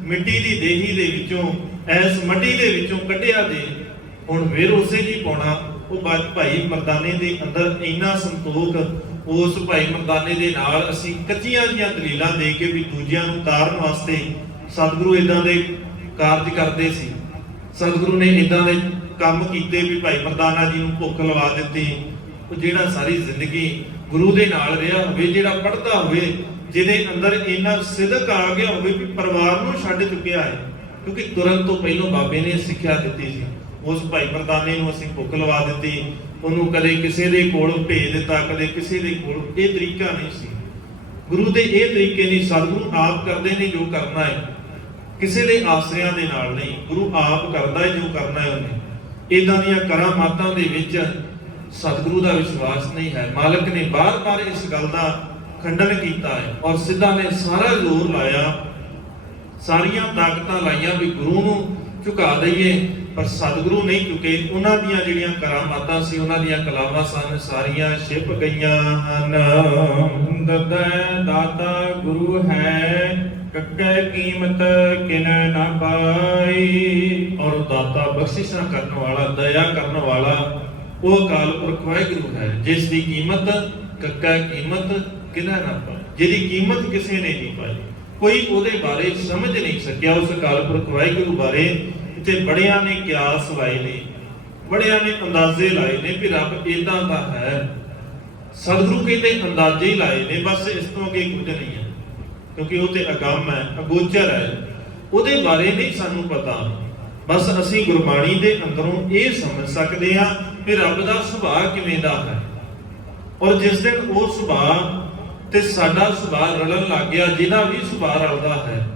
ਮਿੱਟੀ ਦੀ ਦੇਹੀ ਦੇ ਵਿੱਚੋਂ, ਐਸ ਮੱਟੀ ਦੇ ਵਿੱਚੋਂ ਕੱਢਿਆ ਜੇ, ਹੁਣ ਫਿਰ ਉਸੇ ਜੀ ਪਾਉਣਾ। ਉਹ ਭਾਈ ਮਰਦਾਨੇ ਦੇ ਅੰਦਰ ਇੰਨਾ ਸੰਤੋਖ, ਉਸ ਭਾਈ ਮਰਦਾਨੇ ਦੇ ਨਾਲ ਅਸੀਂ ਕੱਚੀਆਂ ਜੀਆਂ ਦਲੀਲਾਂ ਦੇ ਕੇ ਵੀ ਦੂਜਿਆਂ ਨੂੰ ਤਾਰਨ ਵਾਸਤੇ ਸਤਿਗੁਰੂ ਇਦਾਂ ਦੇ ਕਾਰਜ ਕਰਦੇ ਸੀ। ਸਤਿਗੁਰੂ ਨੇ ਇਦਾਂ ਦੇ ਕੰਮ ਕੀਤੇ ਵੀ ਭਾਈ ਮਰਦਾਨਾ ਜੀ ਨੂੰ ਭੁੱਖ ਲਵਾ ਦਿੱਤੀ। ਉਹ ਜਿਹੜਾ ਸਾਰੀ ਜ਼ਿੰਦਗੀ ਗੁਰੂ ਦੇ ਨਾਲ ਰਿਹਾ ਹੋਵੇ, ਜਿਹੜਾ ਪੜ੍ਹਦਾ ਹੋਵੇ, ਜਿਹਦੇ ਅੰਦਰ ਇੰਨਾ ਸਿਦਕ ਆ ਗਿਆ ਹੋਵੇ ਵੀ ਪਰਿਵਾਰ ਨੂੰ ਛੱਡ ਚੁੱਕਿਆ ਹੈ। ਕਿਉਂਕਿ ਤੁਰਨ ਤੋਂ ਪਹਿਲਾਂ ਬਾਬੇ ਨੇ ਸਿੱਖਿਆ ਦਿੱਤੀ ਸੀ। ਉਸ ਭਾਈ ਪ੍ਰਦਾਨੇ ਨੂੰ ਅਸੀਂ ਭੁੱਖ ਲਵਾ ਦਿੱਤੀ, ਉਹਨੂੰ ਕਦੇ ਕਿਸੇ ਦੇ ਕੋਲ ਭੇਜ ਦਿੱਤਾ, ਕਦੇ ਕਿਸੇ ਦੇ ਕੋਲ। ਇਹ ਤਰੀਕਾ ਨਹੀਂ ਸੀ ਗੁਰੂ ਦੇ, ਇਹ ਤਰੀਕੇ ਨਹੀਂ। ਸਤਿਗੁਰੂ ਆਪ ਕਰਦੇ ਨੇ ਜੋ ਕਰਨਾ ਹੈ, ਕਿਸੇ ਦੇ ਆਸਰਿਆਂ ਦੇ ਨਾਲ ਨਹੀਂ। ਗੁਰੂ ਆਪ ਕਰਦਾ ਹੈ ਜੋ ਕਰਨਾ ਹੈ ਉਹਨੇ। ਇਦਾਂ ਦੀਆਂ ਕਰਾਮਾਤਾਂ ਦੇ ਵਿੱਚ ਸਤਿਗੁਰੂ ਦਾ ਵਿਸ਼ਵਾਸ ਨਹੀਂ ਹੈ। ਮਾਲਕ ਨੇ ਬਾਰ-ਬਾਰ ਇਸ ਗੱਲ ਦਾ ਖੰਡਨ ਕੀਤਾ ਹੈ ਔਰ ਸਿੱਧਾ ਨੇ ਸਾਰਾ ਜ਼ੋਰ ਲਾਇਆ, ਸਾਰੀਆਂ ਤਾਕਤਾਂ ਲਾਈਆਂ ਵੀ ਗੁਰੂ ਨੂੰ ਝੁਕਾ ਦਈਏ, ਪਰ ਸਤਿਗੁਰੂ ਨਹੀਂ ਝੁਕੇ। ਉਹਨਾਂ ਦੀਆਂ ਜਿਹੜੀਆਂ ਕਰਾਮਾਤਾਂ ਸੀ, ਉਹਨਾਂ ਦੀਆਂ ਕਲਾਮਾਂ ਸਨ, ਸਾਰੀਆਂ ਛਿਪ ਗਈਆਂ ਹਨ। ਦਦੈ ਦਾਤਾ ਗੁਰੂ ਹੈ, ਕੱਕੈ ਕੀਮਤ ਕਿਨ ਨਾ ਪਾਈ। ਔਰ ਦਾਤਾ ਬਖਸ਼ਿਸ਼ਾਂ ਕਰਨ ਵਾਲਾ, ਦਇਆ ਕਰਨ ਵਾਲਾ ਉਹ ਅਕਾਲ ਪੁਰਖ ਵਾਹਿਗੁਰੂ ਹੈ, ਜਿਸ ਦੀ ਕੀਮਤ ਕੱਕਾ ਕੀਮਤ ਕਿਨਾ ਨਾ ਪਾਈ, ਜਿਹਦੀ ਕੀਮਤ ਕਿਸੇ ਨੇ ਨਹੀਂ ਪਾਈ। ਕੋਈ ਉਹਦੇ ਬਾਰੇ ਸਮਝ ਨਹੀਂ ਸਕਿਆ। ਉਸ ਅਕਾਲ ਪੁਰਖ ਵਾਹਿਗੁਰੂ ਬਾਰੇ ਇੱਥੇ ਬੜਿਆਂ ਨੇ ਕਿਆਸ ਲਾਏ ਨੇ, ਬੜਿਆਂ ਨੇ ਅੰਦਾਜ਼ੇ ਲਾਏ ਨੇ ਵੀ ਰੱਬ ਇਦਾਂ ਦਾ ਹੈ। ਸਤਿਗੁਰੂ ਕਹਿੰਦੇ ਅੰਦਾਜ਼ੇ ਹੀ ਲਾਏ ਨੇ, ਬਸ ਇਸ ਤੋਂ ਅੱਗੇ ਕੁਝ ਨਹੀਂ ਹੈ, ਕਿਉਂਕਿ ਉਹ ਤੇ ਅਗੰਮ ਹੈ, ਅਗੋਚਰ ਹੈ, ਉਹਦੇ ਬਾਰੇ ਨਹੀਂ ਸਾਨੂੰ ਪਤਾ। ਬਸ ਅਸੀਂ ਗੁਰਬਾਣੀ ਦੇ ਅੰਦਰੋਂ ਇਹ ਸਮਝ ਸਕਦੇ ਹਾਂ ਵੀ ਰੱਬ ਦਾ ਸੁਭਾਅ ਕਿਵੇਂ ਦਾ ਹੈ। ਔਰ ਜਿਸ ਦਿਨ ਉਹ ਸੁਭਾਅ ਤੇ ਸਾਡਾ ਸੁਭਾਅ ਰਲਣ ਲੱਗ ਗਿਆ, ਜਿਹਦਾ ਵੀ ਸੁਭਾਅ ਰਲਦਾ ਹੈ,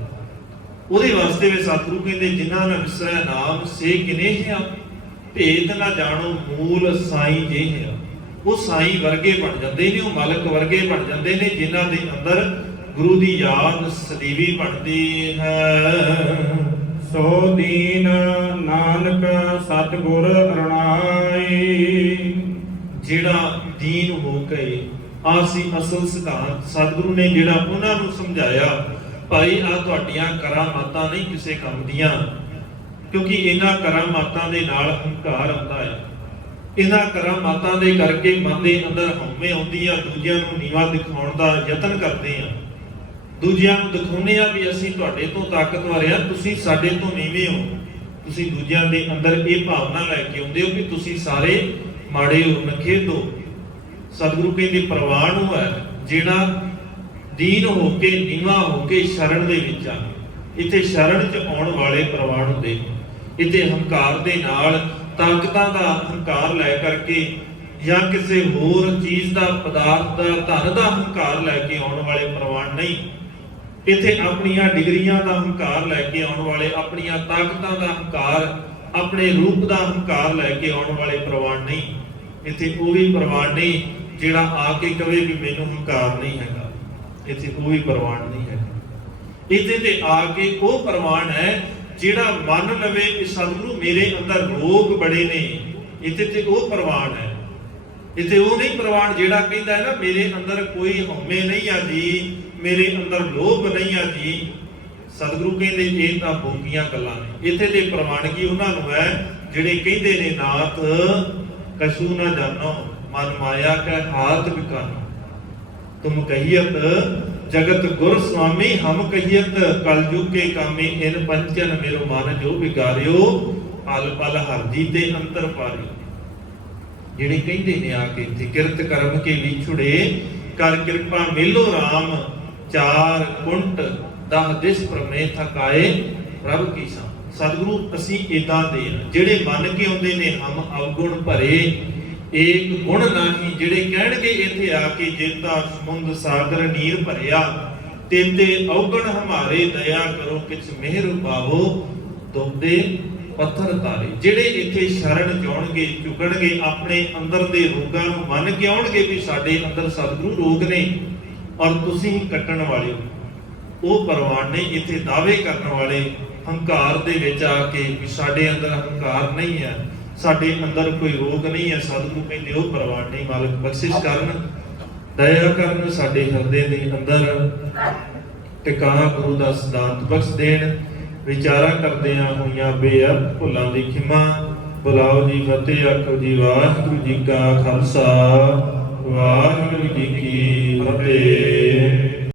ਉਹਦੇ ਵਾਸਤੇ ਵੀ ਸਤਿਗੁਰੂ ਕਹਿੰਦੇ ਜਿਨ੍ਹਾਂ ਨੇ ਵਿਸਰੈ ਨਾਮ ਸੇ ਕਿਨੇਹਿਆ, ਭੇਦ ਨਾ ਜਾਣੋ ਮੂਲ ਸਾਈਂ ਜਿਹੇ। ਉਹ ਸਾਈਂ ਵਰਗੇ ਬਣ ਜਾਂਦੇ ਨੇ, ਉਹ ਮਾਲਕ ਵਰਗੇ ਬਣ ਜਾਂਦੇ ਨੇ, ਜਿਨ੍ਹਾਂ ਦੇ ਅੰਦਰ ਗੁਰੂ ਦੀ ਯਾਦ ਸਦੀਵੀ ਬਣਦੀ ਹੈ। ਸੋ ਦੀਨ ਨਾਨਕ ਸਤਿਗੁਰ ਅਰਣਾਈ। ਜਿਹੜਾ ਦੀਨ ਹੋ ਕੇ ਆਸੀ ਅਸਲ ਸਿਧਾਂਤ ਸਤਿਗੁਰੂ ਨੇ ਜਿਹੜਾ ਉਹਨਾਂ ਨੂੰ ਸਮਝਾਇਆ, ਭਾਈ ਆ ਤੁਹਾਡੀਆਂ ਕਰਾਮਾਤਾਂ ਨਹੀਂ ਕਿਸੇ ਕੰਮ ਦੀਆਂ, ਕਿਉਂਕਿ ਇਹਨਾਂ ਕਰਾਮਾਤਾਂ ਦੇ ਨਾਲ ਹੰਕਾਰ ਆਉਂਦਾ ਹੈ। ਇਹਨਾਂ ਕਰਾਮਾਤਾਂ ਦੇ ਕਰਕੇ ਮਨ ਦੇ ਅੰਦਰ ਹਉਮੈ ਆਉਂਦੀ ਆ, ਦੂਜਿਆਂ ਨੂੰ ਨੀਵਾਂ ਦਿਖਾਉਣ ਦਾ ਯਤਨ ਕਰਦੇ ਆ, ਦੂਜਿਆਂ ਨੂੰ ਦਿਖਾਉਂਦੇ ਆ ਵੀ ਅਸੀਂ ਤੁਹਾਡੇ ਤੋਂ ਤਾਕਤਵਰ ਆ, ਤੁਸੀਂ ਸਾਡੇ ਤੋਂ ਨੀਵੇਂ ਹੋ। ਤੁਸੀਂ ਦੂਜਿਆਂ ਦੇ ਅੰਦਰ ਇਹ ਭਾਵਨਾ ਲੈ ਕੇ ਆਉਂਦੇ ਹੋ ਵੀ ਤੁਸੀਂ ਸਾਰੇ ਮਾੜੇ ਹੋ, ਨਖੇਧ ਹੋ। ਸਤਿਗੁਰੂ ਕਹਿੰਦੇ ਪ੍ਰਵਾਨ ਉਹ ਹੈ ਜਿਹੜਾ ਦੀਨ ਹੋ ਕੇ, ਨੀਵਾਂ ਹੋ ਕੇ ਸ਼ਰਨ ਦੇ ਵਿੱਚ ਆ। ਇੱਥੇ ਸ਼ਰਨ 'ਚ ਆਉਣ ਵਾਲੇ ਪ੍ਰਵਾਨ ਹੁੰਦੇ। ਇੱਥੇ ਹੰਕਾਰ ਦੇ ਨਾਲ, ਤਾਕਤਾਂ ਦਾ ਹੰਕਾਰ ਲੈ ਕਰਕੇ ਜਾਂ ਕਿਸੇ ਹੋਰ ਚੀਜ਼ ਦਾ, ਪਦਾਰਥ ਦਾ, ਧਨ ਦਾ ਹੰਕਾਰ ਲੈ ਕੇ ਆਉਣ ਵਾਲੇ ਪ੍ਰਵਾਨ ਨਹੀਂ। ਇੱਥੇ ਆਪਣੀਆਂ ਡਿਗਰੀਆਂ ਦਾ ਹੰਕਾਰ ਲੈ ਕੇ ਆਉਣ ਵਾਲੇ, ਆਪਣੀਆਂ ਤਾਕਤਾਂ ਦਾ ਹੰਕਾਰ, ਆਪਣੇ ਰੂਪ ਦਾ ਹੰਕਾਰ ਲੈ ਕੇ ਆਉਣ ਵਾਲੇ ਪ੍ਰਵਾਨ ਨਹੀਂ। ਇੱਥੇ ਉਹ ਵੀ ਪ੍ਰਵਾਨ ਨਹੀਂ ਜਿਹੜਾ ਆ ਕੇ ਕਵੇ ਵੀ ਮੈਨੂੰ ਹੰਕਾਰ ਨਹੀਂ ਹੈਗਾ। ਇੱਥੇ ਉਹ ਵੀ ਪ੍ਰਵਾਨ ਨਹੀਂ ਹੈ। ਇੱਥੇ ਤੇ ਆ ਕੇ ਉਹ ਪ੍ਰਵਾਨ ਹੈ ਜਿਹੜਾ ਮੰਨ ਲਵੇ ਕਿ ਸਤਿਗੁਰੂ ਮੇਰੇ ਅੰਦਰ ਰੋਗ ਬੜੇ ਨੇ। ਇੱਥੇ ਤੇ ਉਹ ਪ੍ਰਵਾਨ ਹੈ। ਇੱਥੇ ਉਹ ਨਹੀਂ ਪ੍ਰਵਾਨ ਜਿਹੜਾ ਕਹਿੰਦਾ ਹੈ ਨਾ ਮੇਰੇ ਅੰਦਰ ਕੋਈ ਹਉਮੈ ਨਹੀਂ ਆ ਜੀ, ਮੇਰੇ ਅੰਦਰ ਲੋਭ ਨਹੀਂ ਆ ਜੀ। ਸਤਿਗੁਰੂ ਕਹਿੰਦੇ ਇਹ ਤਾਂ ਬੋਗੀਆਂ ਗੱਲਾਂ ਨੇ। ਇੱਥੇ ਤੇ ਪ੍ਰਵਾਨਗੀ ਉਹਨਾਂ ਨੂੰ ਹੈ ਜਿਹੜੇ ਕਹਿੰਦੇ ਨੇ ਨਾਥ ਕਛੂ ਨਾ ਜਾਣੋ, ਮਨ ਮਾਇਆ ਕੈ ਹਾਥ ਵਿਕਾਨੋ। ਤੁਮ ਕਹੀਅਤ ਜਗਤ ਗੁਰ ਸੁਆਮੀ, ਹਮ ਕਹੀਅਤ ਕਲਯੁਗ ਕੇ ਕਾਮੀ। ਇਨ ਪੰਚਨ ਮੇਰੋ ਮਨ ਜੋ ਵਿਗਾਰਿਓ, ਪਲ ਪਲ ਹਰ ਜੀ ਤੇ ਅੰਤਰ ਪਾਰਿਓ। ਜਿਹੜੇ ਕਹਿੰਦੇ ਨੇ ਆ ਕੇ ਇੱਥੇ ਕਿਰਤ ਕਰਮ ਕੇ ਵਿਛੁੜੇ, ਕਰ ਕਿਰਪਾ ਮੇਲੋ ਰਾਮ। ਚਾਰ ਕੁੰਟ ਦਹ ਦਿਸ ਪ੍ਰਮੇ ਥਕਾਏ, ਪ੍ਰਭ ਕੀ ਸਾਂ। ਸਤਿਗੁਰੂ ਅਸੀਂ ਇਦਾਂ ਦੇ ਜਿਹੜੇ ਮੰਨ ਕੇ ਆਉਂਦੇ ਨੇ ਹਮ ਅਵਗੁਣ ਭਰੇ, ਏਕ ਗੁਣ ਨਹੀਂ। ਜਿਹੜੇ ਕਹਿਣਗੇ ਇੱਥੇ ਆ ਕੇ ਜੇਤਾ ਸਮੁੰਦ ਸਾਗਰ ਨੀਰ ਭਰਿਆ, ਤੇਤੇ ਅਵਗੁਣ ਹਮਾਰੇ ਦਇਆ ਕਰੋ ਕਿਛ ਮਿਹਰ ਪਾਵੋ, ਤੁਮਦੇ ਪੱਥਰ ਤਾਰੇ। ਜਿਹੜੇ ਇੱਥੇ ਸ਼ਰਨ ਜਾਉਣਗੇ, ਝੁਕਣਗੇ, ਆਪਣੇ ਅੰਦਰ ਦੇ ਰੋਗਾਂ ਨੂੰ ਮੰਨ ਕੇ ਆਉਣਗੇ ਵੀ ਸਾਡੇ ਅੰਦਰ ਸਤਿਗੁਰੂ ਰੋਗ ਨੇ ਔਰ ਤੁਸੀਂ ਕੱਟਣ ਵਾਲੇ ਹੋ, ਉਹ ਪ੍ਰਵਾਨ ਨੇ। ਇੱਥੇ ਦਾਅਵੇ ਕਰਨ ਵਾਲੇ ਹੰਕਾਰ ਦੇ ਵਿੱਚ ਆ ਕੇ ਵੀ ਸਾਡੇ ਅੰਦਰ ਹੰਕਾਰ ਨਹੀਂ ਹੈ, ਸਾਡੇ ਅੰਦਰ ਕੋਈ ਰੋਗ ਨਹੀਂ ਹੈ, ਸਤਿਗੁਰੂ ਕਹਿੰਦੇ ਉਹ ਪ੍ਰਵਾਨ ਨਹੀਂ। ਮਾਲਕ ਬਖਸ਼ਿਸ਼ ਕਰਨ, ਦਇਆ ਕਰਨ, ਸਾਡੇ ਹਿਰਦੇ ਦੇ ਅੰਦਰ ਟਿਕਾਣਾ ਗੁਰੂ ਦਾ ਸਿਧਾਂਤ ਬਖਸ਼ ਦੇਣ। ਵਿਚਾਰਾ ਕਰਦਿਆਂ ਹੋਈਆਂ ਬੇਅਰਥ ਭੁੱਲਾਂ ਦੀ ਖਿਮਾ। ਬੁਲਾਓ ਜੀ ਫਤਿਹ, ਆਖੋ ਜੀ ਵਾਹਿਗੁਰੂ ਜੀ ਕਾ ਖਾਲਸਾ, ਵਾਹਿਗੁਰੂ ਜੀ ਕੀ ਫਤਿਹ।